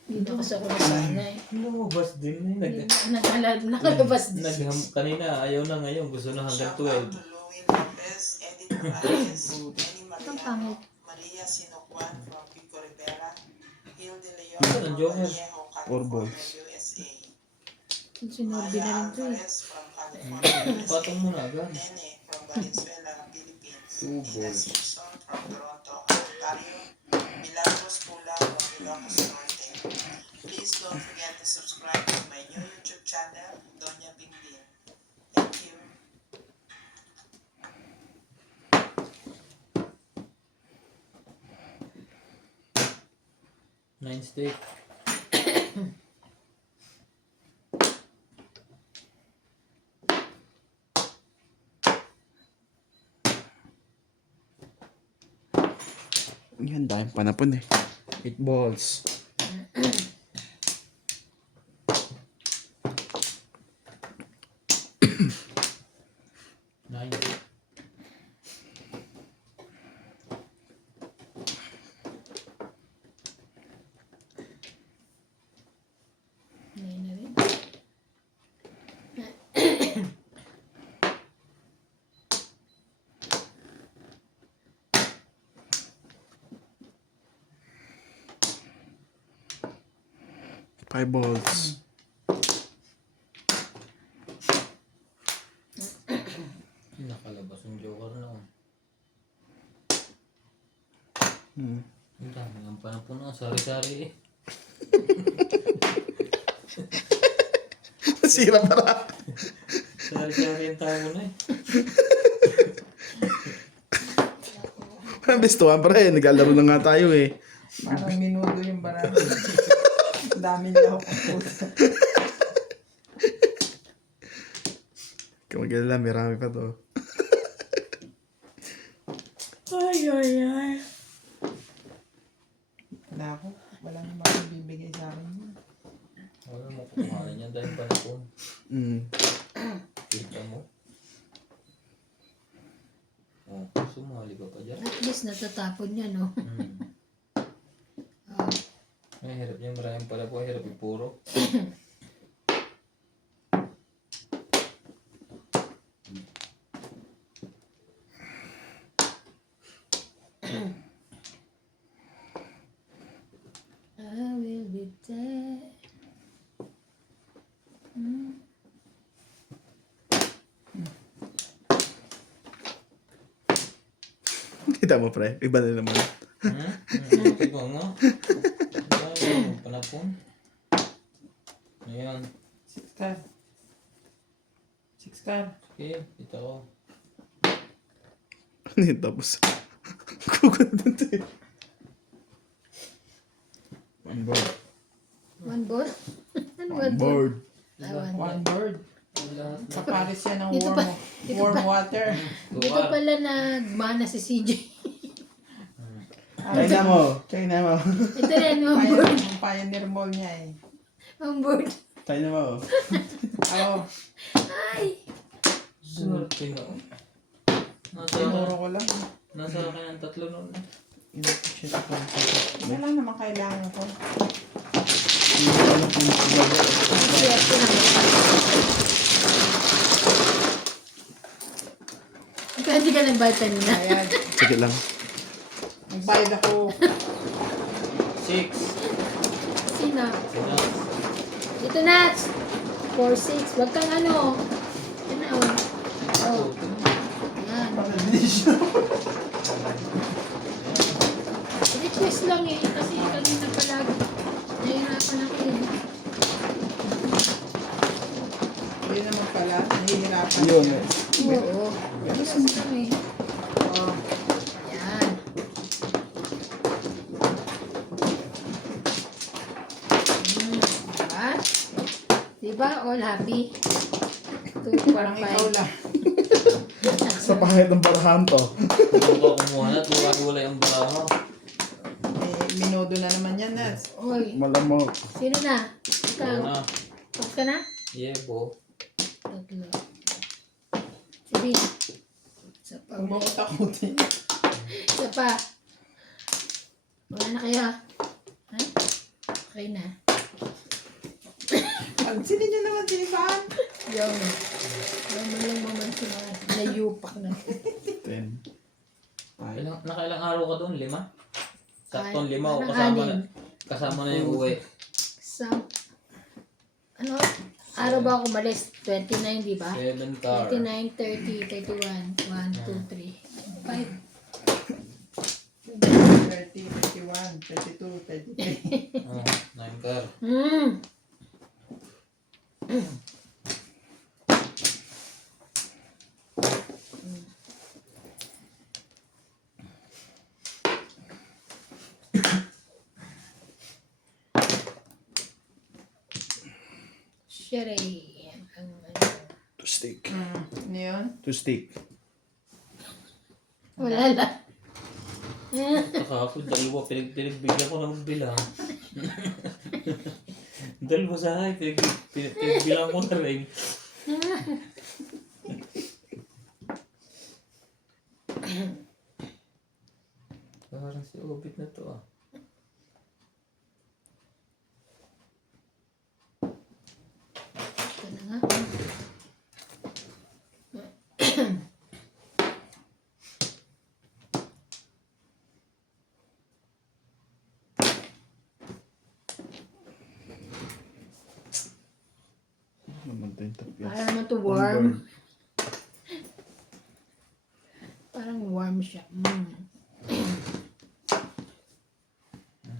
Hindi na kasi ako nasana eh. Lumabas din eh. Nakalabas din. Kanina, ayaw na ngayon. Gusto na hanggang Shout out 12. to Louie Lopez, Edith Morales, Annie Ang Mariano, pangit. Maria Sinokwan from Pico Rivera, Hilde Leon Ano, from Joker? Vallejo, Or California, boys. USA. Sinobi na Maya rin to eh. Alvarez from California, Patong USA. mo na agad. Nene from Valenzuela, Philippines. Two Ina boys. Simpson from Toronto, Ontario. Milagros Pula from Ilocos Norte. Please don't forget to subscribe to my new YouTube channel, Doña Bingbing. Thank you. Nine stick. Yan, dahil panapon eh. 8 balls. Nine. Ngayon na rin. Five balls. Nakalabas yung joker na. Hmm. Ang dami ang panapon na. Sari-sari eh. Masira para. Sari-sari ang tao na eh. Parang bestuhan pa rin. Naglalaro na nga tayo eh. Parang minudo yung barang. Ang dami niya ako puso. Kamagala, may rami pa to. Wala ako. Wala namang bibigay sa akin. Wala mo kumain yan dahil panapon. Hmm. Kita mo. Oh, sumali ka pa dyan. At least natatapon niya no. Hmm. Ay, hirap niya. Maraming pala po. Hirap yung puro. I will be there. Kita mo pre, iba na naman. Tignan mo. Ayan, panapon. Ayan. 6 card. 6 card. Okay, kita ko. Ano yun tapos? Kukundun to eh. One board. One board? Ano One board. Ah, one board. One bird. Lahat na. Kapares yan ng Dito warm water. Dito pala nagmana si CJ. China mo. China mo. Ito rin, ang board. Ang pioneer mall niya eh. Ang board. China mo. Oo, Ay! Swerte na. tinuro ko lang. Nasa akin ang tatlo nun. Wala naman kailangan ko. Swerte naman. Hindi ka nagbayad kanina. Ayan, Sige lang. nagbayad ako. 6. Sino? Sino? Ito na. 4-6. Huwag kang ano. Yan na, oh. Oh. Yan. Request lang eh. Kasi kanina palagi. Nahihirapan ako eh. Hindi naman pala, nahihirapan Yun siya. eh. Oo. Request lang eh. Oh. Yan. Diba? Diba? All happy? 2, 4, Parang ikaw 5. lang. Sa pangit ng barahan to. Kung ka kumuha na, tuwa-gulay ang baraha. Minudo na naman yan, Nats. Oy. Malamok. Sino na? Ikaw. Ano na? Tapos ka na? Yeah, po. Tatlo. Sige. Isa pa. Huwag mo ko takutin. Isa pa. Wala na kayo. Ha? Okay na. Pansinin niyo naman sinibahan. Yung. Ano lang naman sa mga nayupak na. 10. Nakailang araw ka doon? 5? Saktong 5 o Parang kasama na, anim. kasama na yung uwi. Sa, ano, araw ba ako malis? 29, di ba? 7 car. 29, 30, 31, 1, 2, 3, 5. 30, 31, 32, 33. Oh, 9 car. Sherry. Ang ano. To stick. Ano yun? To stick. Wala lang. Saka ako, dalawa, bigyan ko ng bilang. Dalawa sa akin, pinagbilang ko na rin. Parang si Obit na to ah. Ito na nga. Naman to yung tapyas. Para naman to warm. Parang warm siya.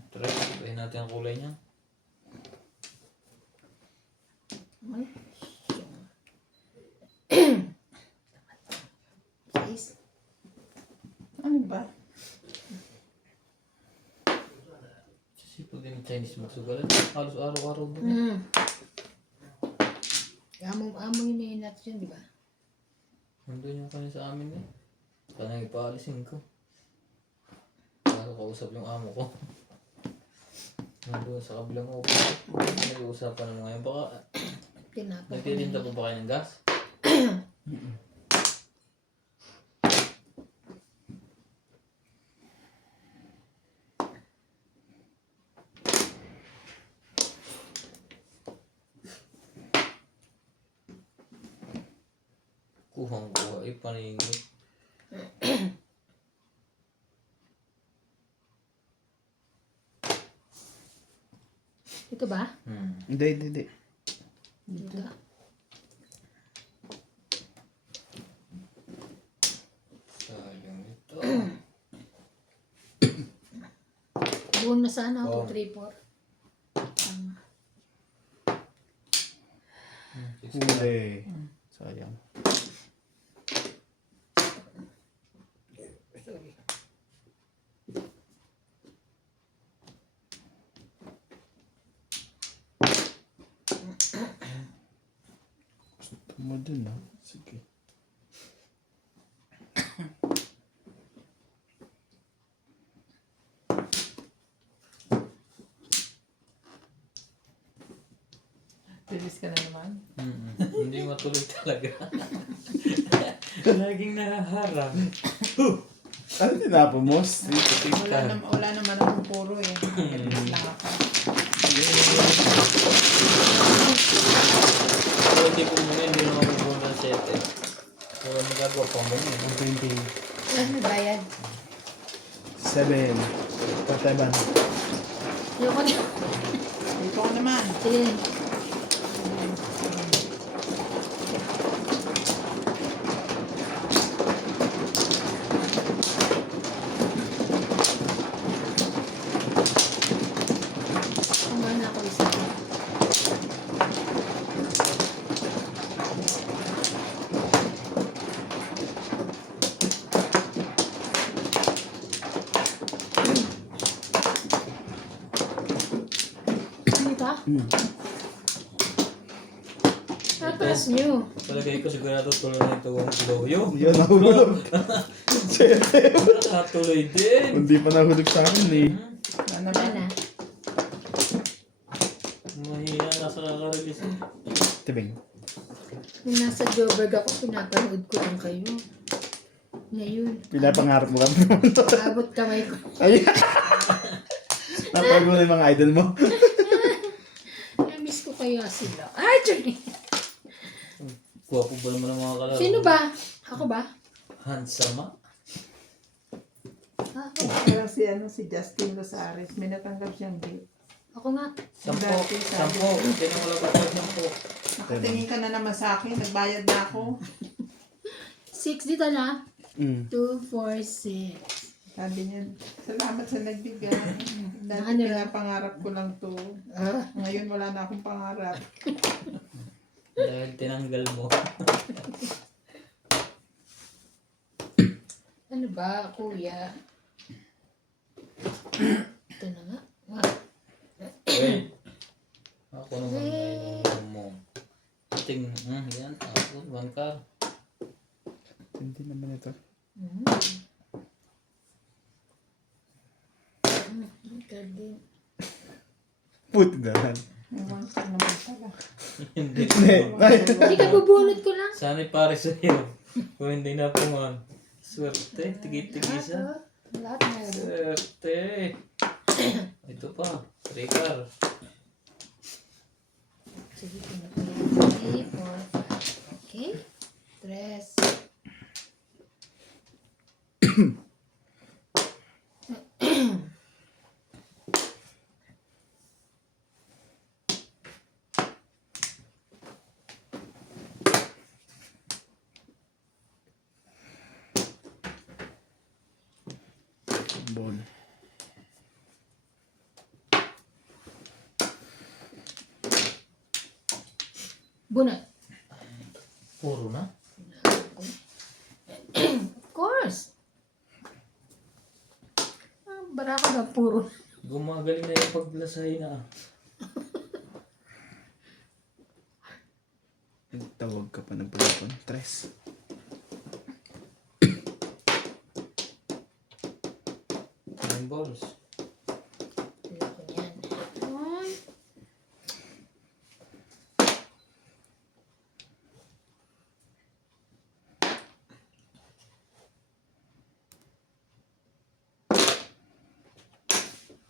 Try, try natin ang kulay niya. Ay, siya. Ano ba? Sipag din ng Chinese magsugalan. Halos araw-araw din. Amo yun yung natin yun, di ba? Nandun yung kanina sa amin eh. Sana ipaalisin ko. Para kausap yung amo ko. Nandun sa kabilang office. Nag-uusapan naman ngayon. Baka Tinapos. nagtitinda pa ba kayo ng gas? Kuhang-kuha. Ipaningit. Ito ba? Hindi. Ito. Sayang ito. Buon na sana Oh. ako, 3, 4. Huli. Sayang. Sorry. Tama dun ah. Sige. Nare-release ka na naman. Hindi matuloy talaga. Laging nahaharang. Ano tinapon mo? Wala naman akong puro eh. Nare-release lang ako. Pero hindi ko muna, hindi naman mabubuo ng 7. Pero magagawa pa mo yun. 20. Ano bayad? 7. Pataban. Ayoko na. Ito ko naman. Sige. Kumain na ako isa. Ano ito? Tatas nyo. Palagay ko sigurado tuloy na ito ang loyo. Yun, nahulog. 7. Nakatuloy din. Hindi pa nahulog sa akin eh. Ano Wala naman? na. Mahina nasa kakarelease. Tibing. Nung nasa Joburg ako, pinapanood ko lang kayo. Ngayon, Pinapangarap mo kami. abot kamay ko. Ay! Napagod na yung mga idol mo. Na-miss ko kaya sila. Ay, Johnny! Guwapo ba naman ang mga kalaro? Sino ba? Ako ba? Handsome. Ako. Pero si Justin Rosares, may natanggap siyang date. Ako nga. 10. 10. Hindi na wala ba tayo 10? Nakatingin ka na naman sa akin, nagbayad na ako. 6 dito na. Mm. 2, 4, 6. Sabi niya, salamat sa nagbigay. Dati Ano? pinapangarap ko lang to. Ngayon wala na akong pangarap. Dahil tinanggal mo. Ano ba, kuya? Ito na nga. Wait. Ako naman ngayon mo. Yan. Ako, 1 car. Hindi naman ito. Din. Puti dahan. May one ka naman pala. Hindi. Hindi ka bubunot ko lang. Sana'y pare sa'yo. Kung hindi na puman. Swerte. Tigi-tigisa. Lahat na. Swerte. Ito pa. 3 car. Sige, pinapalala. 3, 4, 5. Okay? 3. Ball. Bunot. Puro na. Of course. Barako na puro. Gumagaling na yung paglasay na. Tawag ka pa ng pagkakon. 3. 9 balls. Wala ko yan. Ay.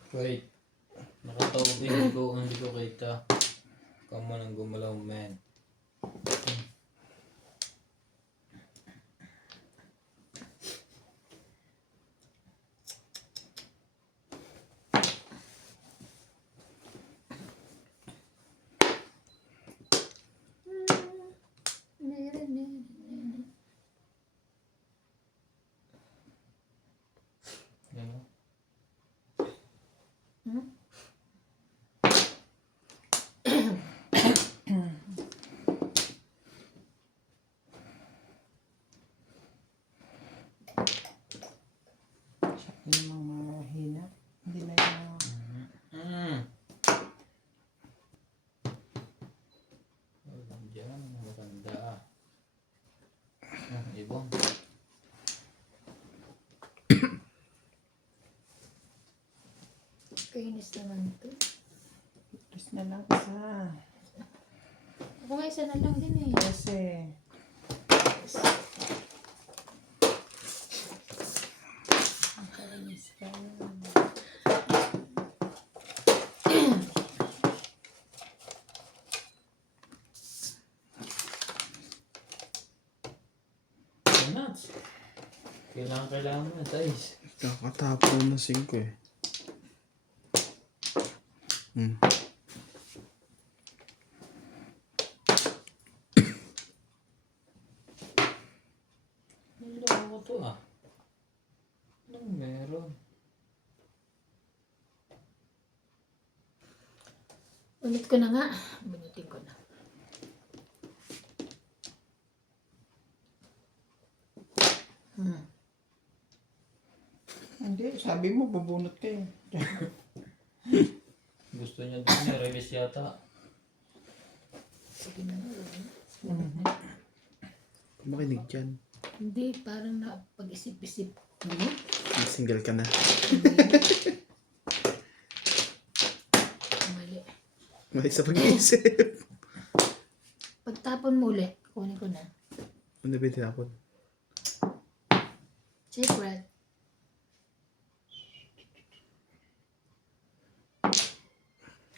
Wait. Nakatawag hindi ko kita. Kama nang gumalaw, man. Yan mo. Yung mga hina. Hindi na yung... Diyan, maganda. Ibang. Kainis naman to. Tapos na lang isa. Ako nga isa na lang din eh. Kasi, nakainis ka yan. Nuts. Kailangan mo na, size. Kakatapon na 5 eh. Niloko to ah. Anong meron? Ulit ko na nga. Bunutin ko na. Hindi, sabi mo, bubunot ka eh. Gusto niya din niya, release yata. Sige na nga. Makinig dyan. Hindi, parang napag-isip-isip. Ano? Single ka na. Mali. Mali sa pag-iisip. Pagtapon mo ulit, kunin ko na. Ano ba yung tinapon? Secret.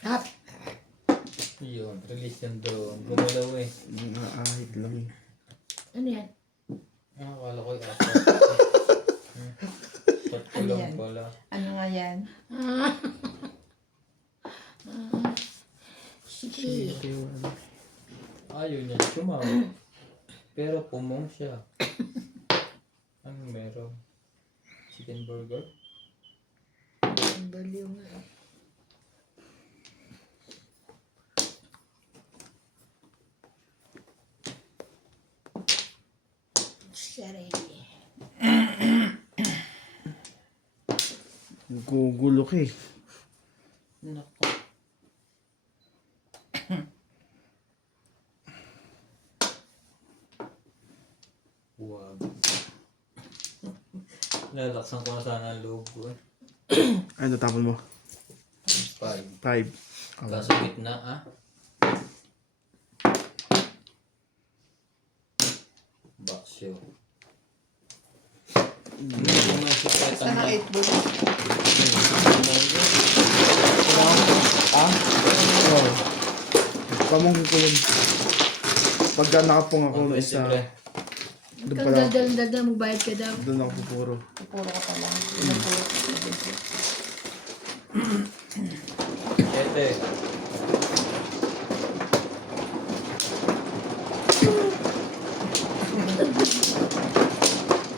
Up. Yun, release yan doon. Gumalaw eh. Ahid lang eh. Ano yan? Akala ko yung apat. Tatlo Ano lang yan? pala. Ano nga yan? Sige. Ayaw niya sumaw. Pero pumong siya. Ano meron? Chicken burger? Ang baliw nga eh. Sarili. Gugulo ka eh. Nako. Wag. Lalaksan ko na sana ang loob ko eh. Ano tapon mo? 5. 5. Kaso gitna ah. Baksyo. Hindi ko man si Pat ang Sana 8 bull. Ah? Oo. Pamangkin ko yun. Pagka nakapong ako ng isa, doon Ikaw pala, daldal magbayad ka daw. doon ako pupuro. Puro ka pa lang. Pinapuro ka pa din. Ete.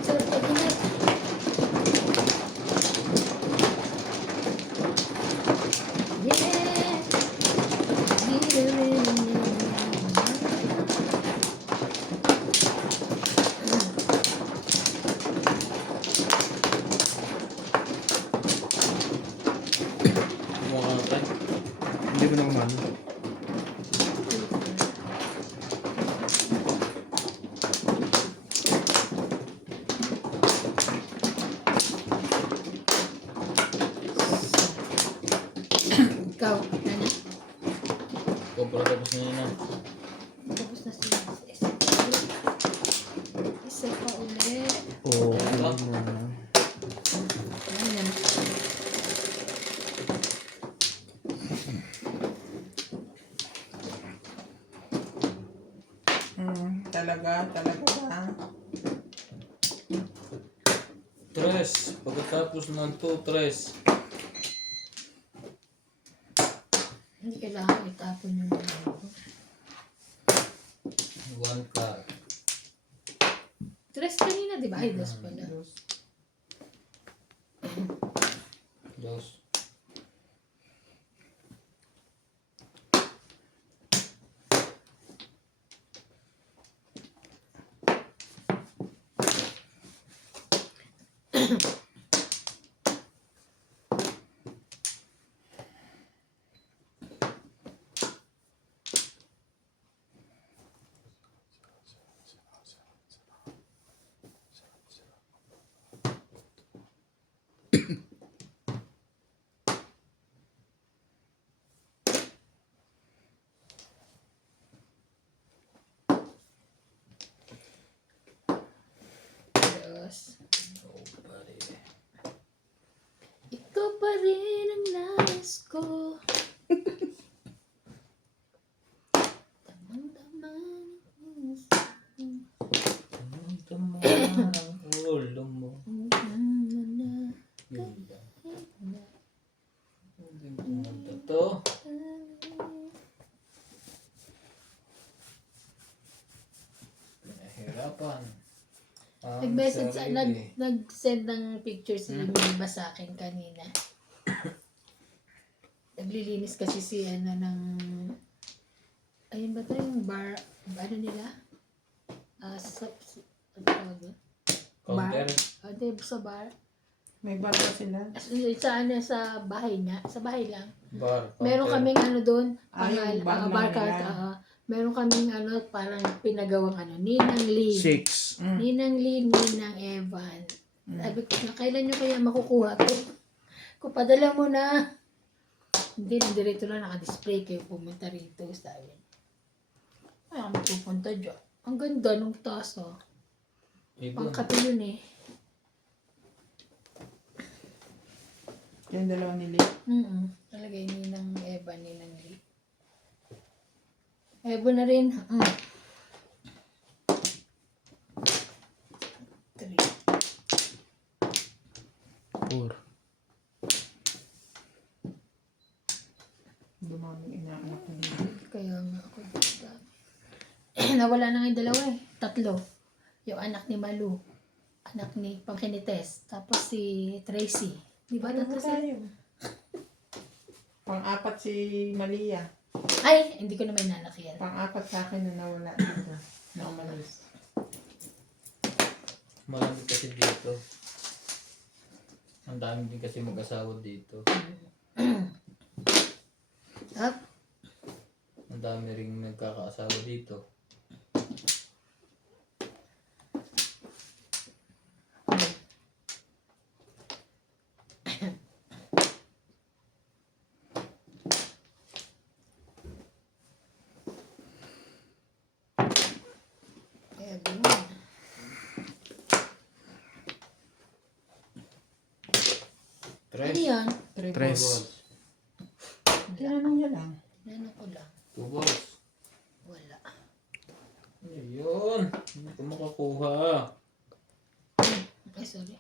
Sarap ka din eh. Mukha ka tayo. Hindi mo na kumano. Ikaw, ano? Kompra tapos na yun ah. Tapos na sila. Isa pa ulit. Oo. na. Ayan. Talaga ba? 3. Pagkatapos ng 2, 3. Hindi kailangan itapon yung mga ito. 1 card. Tres kanina, di ba? Ay, dos pala. Dos. bukas. Nobody. Ikaw pa rin ang nais ko. Damang-damang Anong tama ang ulo mo? Yun lang. Hindi pumunta to. Nahirapan. Ang Nag-message, sarili. nag-send ng picture si Miba sa akin kanina. Naglilinis kasi si ano ng, ayun ba ito yung bar, ano nila? Ano tawag yun? Counter. Hindi, sa bar. May bar ba sila? Sa bahay niya, sa bahay lang. Bar. Meron counter. kaming ano doon, Yung bar bar lang cart, nila. meron kaming ano, parang pinagawang ano, Ninang Lee. 6. Ninang Lee, Ninang Evan. Sabi ko, na kailan nyo kaya makukuha to? Kung padala mo na. Hindi, nandito lang naka-display kayo pumunta rito, sabi. Ay, kami pupunta dyan. Ang ganda nung taas, oh. Ibon. Pangkape yun eh. Yung dalawa nili. Talaga yung Ninang Evan, Ninang Lee. Evan na rin. 3. 4. Dumaming inaanak ko dito. Kaya nga ako dito. Nawala na nga yung dalawa eh. 3. Yung anak ni Malu. Anak ni Pangkinites. Tapos si Tracy. Di ba Ano tatlo ba sila? tayo? Pang-apat si Malia. Ay! Hindi ko na may nanak yan. Pang-apat sa akin na nawala dito. Na umalis. Marami kasi dito. Ang dami din kasi mag-asawa dito. Up. Ang dami ring nagkakaasawa dito. Evan. Ano Tres. yan? Tres. Tinanong niya lang. Ano ko lang. 2 balls. Wala. Ayun. Hindi ko makakuha. Ay, sorry.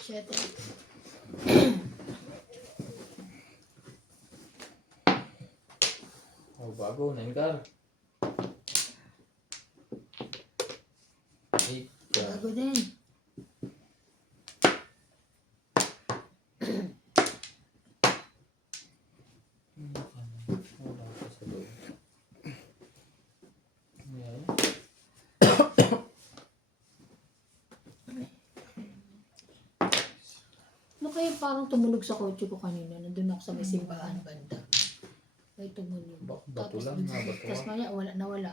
7. Oh, bago. 9 car. 8 car. Bago din. Wala pa sa loob. Ayan. Ano kaya parang tumunog sa kotse ko kanina? Nandun ako sa may simbahan banda. May tumunog. Bato lang nga, bato Tapos nga. maya, nawala.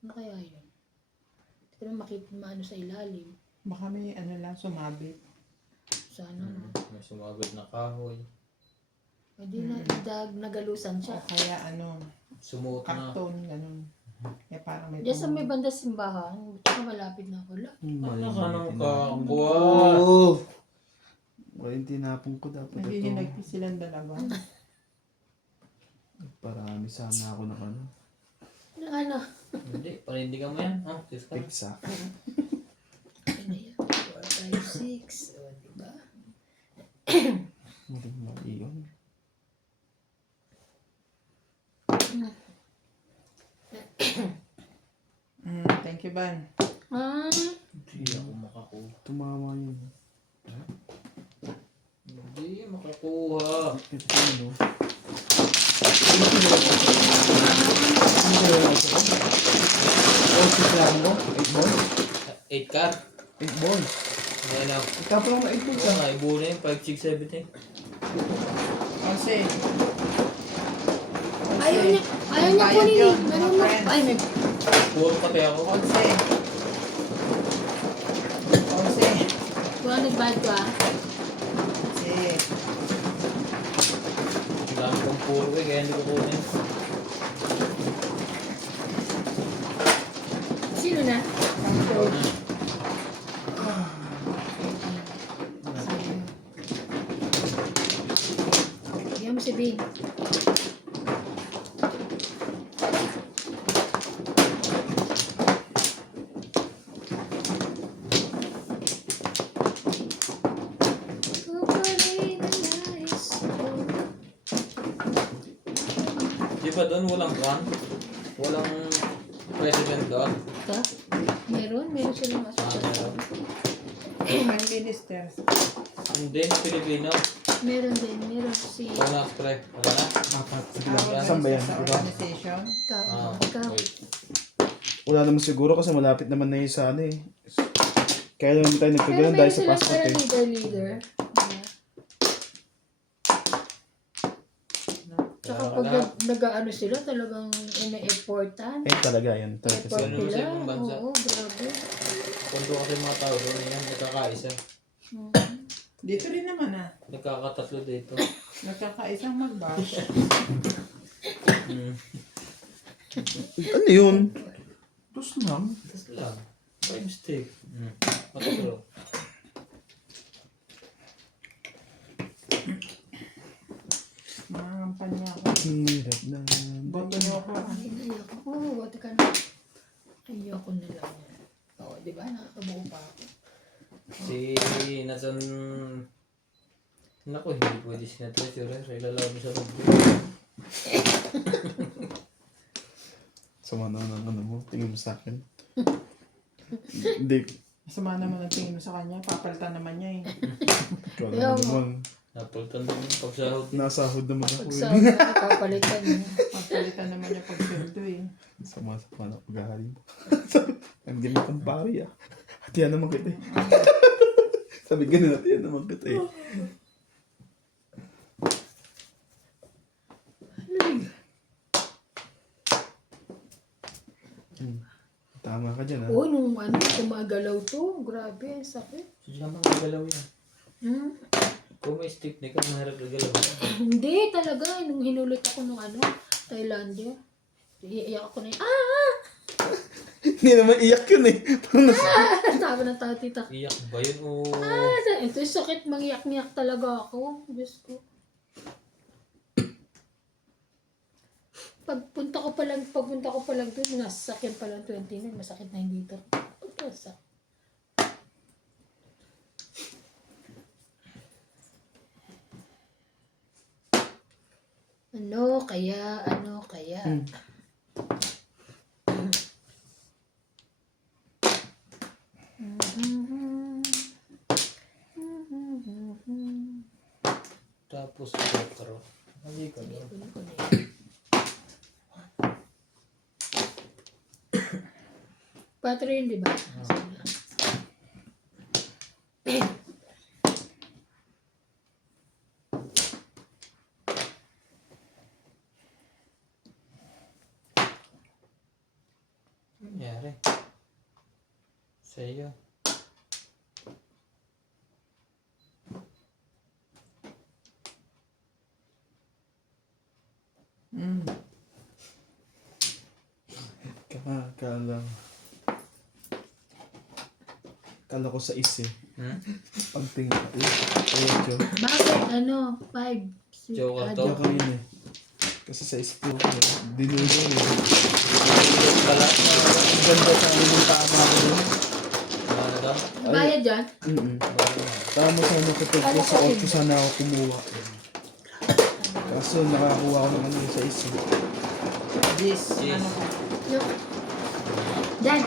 Ano kaya yun? Hindi ko na makita maano sa ilalim. Baka may ano lang sumabit. Sana no. May sumagod na kahoy. Hindi na nagalusan O siya. kaya ano, Sumuot na. karton, ganun. Kaya parang may Diyan sa may banda simbahan, tsaka malapit na ako. Ano ka nang kakbuha? Oo. Wala yung tinapong ko dapat ito. naghihinagpis silang dalawa. Parami sana ako ng ano. Ano? Hindi, panindigan mo yan. Oh, sis ka. Pizza. Ano yan? 4, 5, 6. O, diba? Hindi mo iyon. Thank you, Ban. Ah, Hindi ako makakuha. Tumama yun. Hindi makakuha. Ito ano. lang mo? 8 balls? 8 car. 8 balls. Ngayon na. Ikaw pa lang na 8 balls Oo ah. nga, ibuo na yun. 5, 6, 7 eh. Kasi, ayaw niya Bayad kunin yun, eh. mga Ano na? friends. Ay, may Puro kape ako. 11. 11. 200 baht ko ah. Kasi, Ang dami kong puro eh, kaya hindi ko kunin. Sino na? Ikaw na. rin. Ikaw pa rin ang nais ko. Di ba doon walang kan? Walang president doon? Ka? Meron silang asosasyon. Prime Minister. Hindi, Pilipino. Meron si Wala pre. Wala na? Apat. Saan Saan ba yan? Sa Diba? organization. Ikaw. Wait. Wala naman siguro kasi malapit naman na yun sa ano eh. Kaya naman tayo Pero nagkagalan meron dahil sa silang passport parang eh. leader. Tsaka Wala pag ka na. nag-ano sila, talagang ina-effortan. Eh talaga yan. Talaga Effort sila. Ganun sa nila. ibang bansa. Oo, grabe. Kung doon kasi mga tao doon, yan, nagkakaisa. Dito rin naman Nagkakatatlo dito. Nagkakaisang mag-bash. Ano yun? Dos lang. Tapos lang. 5 stick. Maturo. Mga kampanya ako. Hirap na. Boto niyo ako. Ayoko. Oo, buti ka na. Ayoko na lang yan. Oo, di ba? Nakakabuo pa ako. Si Nathan... Naku, hindi pwede si Nathan. Sure, ilalaban sa rugby. Sama na ano mo. Tingin mo sa akin. Hindi. Sama naman ang tingin mo sa kanya. Papalitan naman niya eh. Ikaw Ayaw naman mo. naman. Napultan din yung pagsahod. Nasahod naman Pag ako sa eh. papalitan niya. Papalitan naman niya pag sweldo eh. Sama-sama na paghahali mo. Hindi mo kang pari ah. Hatiyan naman kita eh. Sabi ganun, hatiyan naman kita eh. Tama ka dyan ah. Oo, nung kumagalaw to. Grabe, ang sakit. So, diyan mga gagalaw yan. Hmm? Kung may stick na ka, mahirap gagalaw. Hindi talaga. Nung hinulit ako nung Thailandia. Iiyak ako na yun. Hindi naman iyak yun eh. Parang Sabi ng tita. Iyak ba yun o... Ito yung sakit. Mangyak-ngyak talaga ako. Diyos ko. Pagpunta ko pa lang doon, nasasakyan pa lang 29, masakit na hindi dito. Pagkasak. Ano kaya? Tapos, doktor. Hindi ka doon. Kunin ko na yun. Patro yun, di ba? Nangyari. Sa iyo. Kala ko sa is eh. Pagtingin ko. Ayun, Bakit? 5. Joker to? Kaya kami eh. Kasi sa is po, dinulo eh. Kala. Ang ganda sa amin yung tama ko doon. Ano daw? Bayad dyan? Tama sa nakatag ko sa 8 sana ako kumuha. Kaso nakakuha ko ng ano sa is eh. This, Yes. ano ko. Yung... Dyan.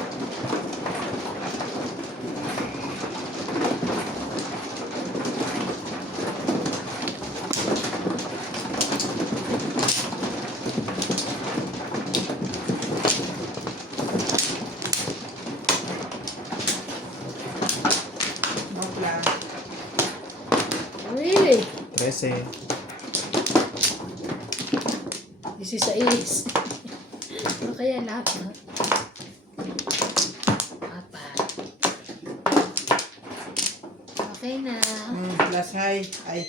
Mopla. Really? 13. 16. Ano kaya lahat, no? Apat. Okay na. Plus high. Ay,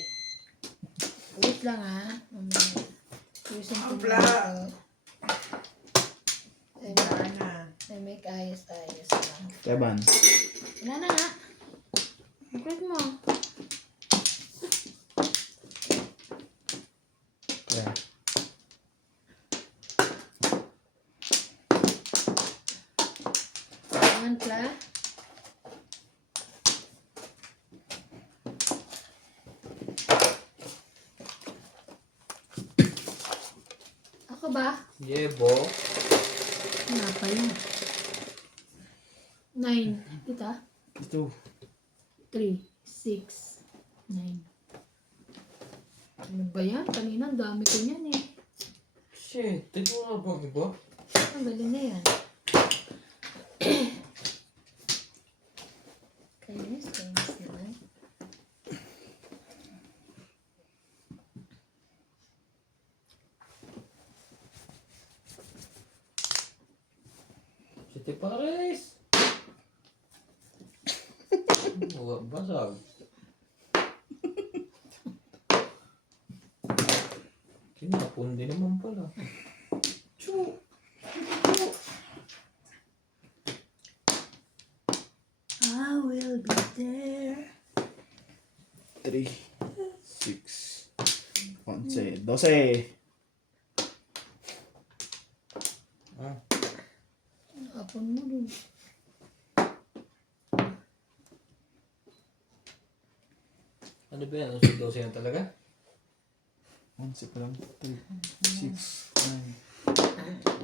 Wait lang, ha? Using ko Abla. wala na. I make ayos lang. Keban. Wala na nga. Upload mo. Antla. Ako ba? Yebo. Wala pa yun. 9. Kita? Ito. 3, 6, 9. Ano ba yan? Kanina ang dami ko niyan eh. Shit, tignan mo na bang iba? Ang galing na yan. Kainis naman. City Pares! Basag. Kinapon din naman pala. Chu! I will be there. 3, 6, 11, 12. Ah, Hapon mo dun. ano ba yan? Si 12 yan talaga? 11 pa lang. 3, 6,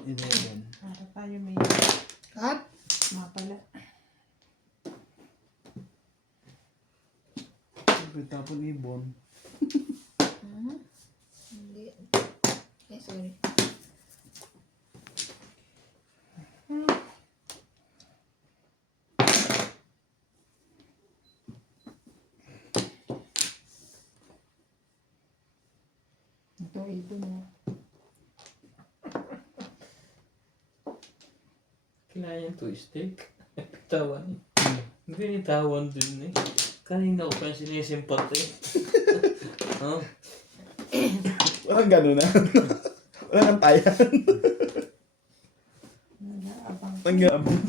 9, 11. Para tayo may Kap? mapala. Siyempre, tapon ibon. Hindi. Ay, sorry. Ito, ito na. Kinain yung twistic. Tawan eh. Hindi nitawan dun eh. Kanina ko pa yung sinisimpat eh. Oh, Walang gano'n na. Walang antayan. Nag-aabang. Nag-aabang.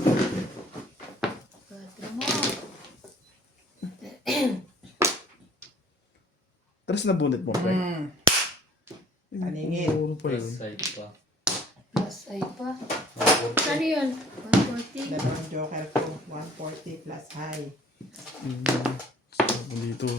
Katro mo. Tres na bunit mo, pre. Paningin. Puro pa yun. first sight pa. Plus ay pa. Oh, Ano yun? 140? Dalawang joker ko. 140 plus high. Dito.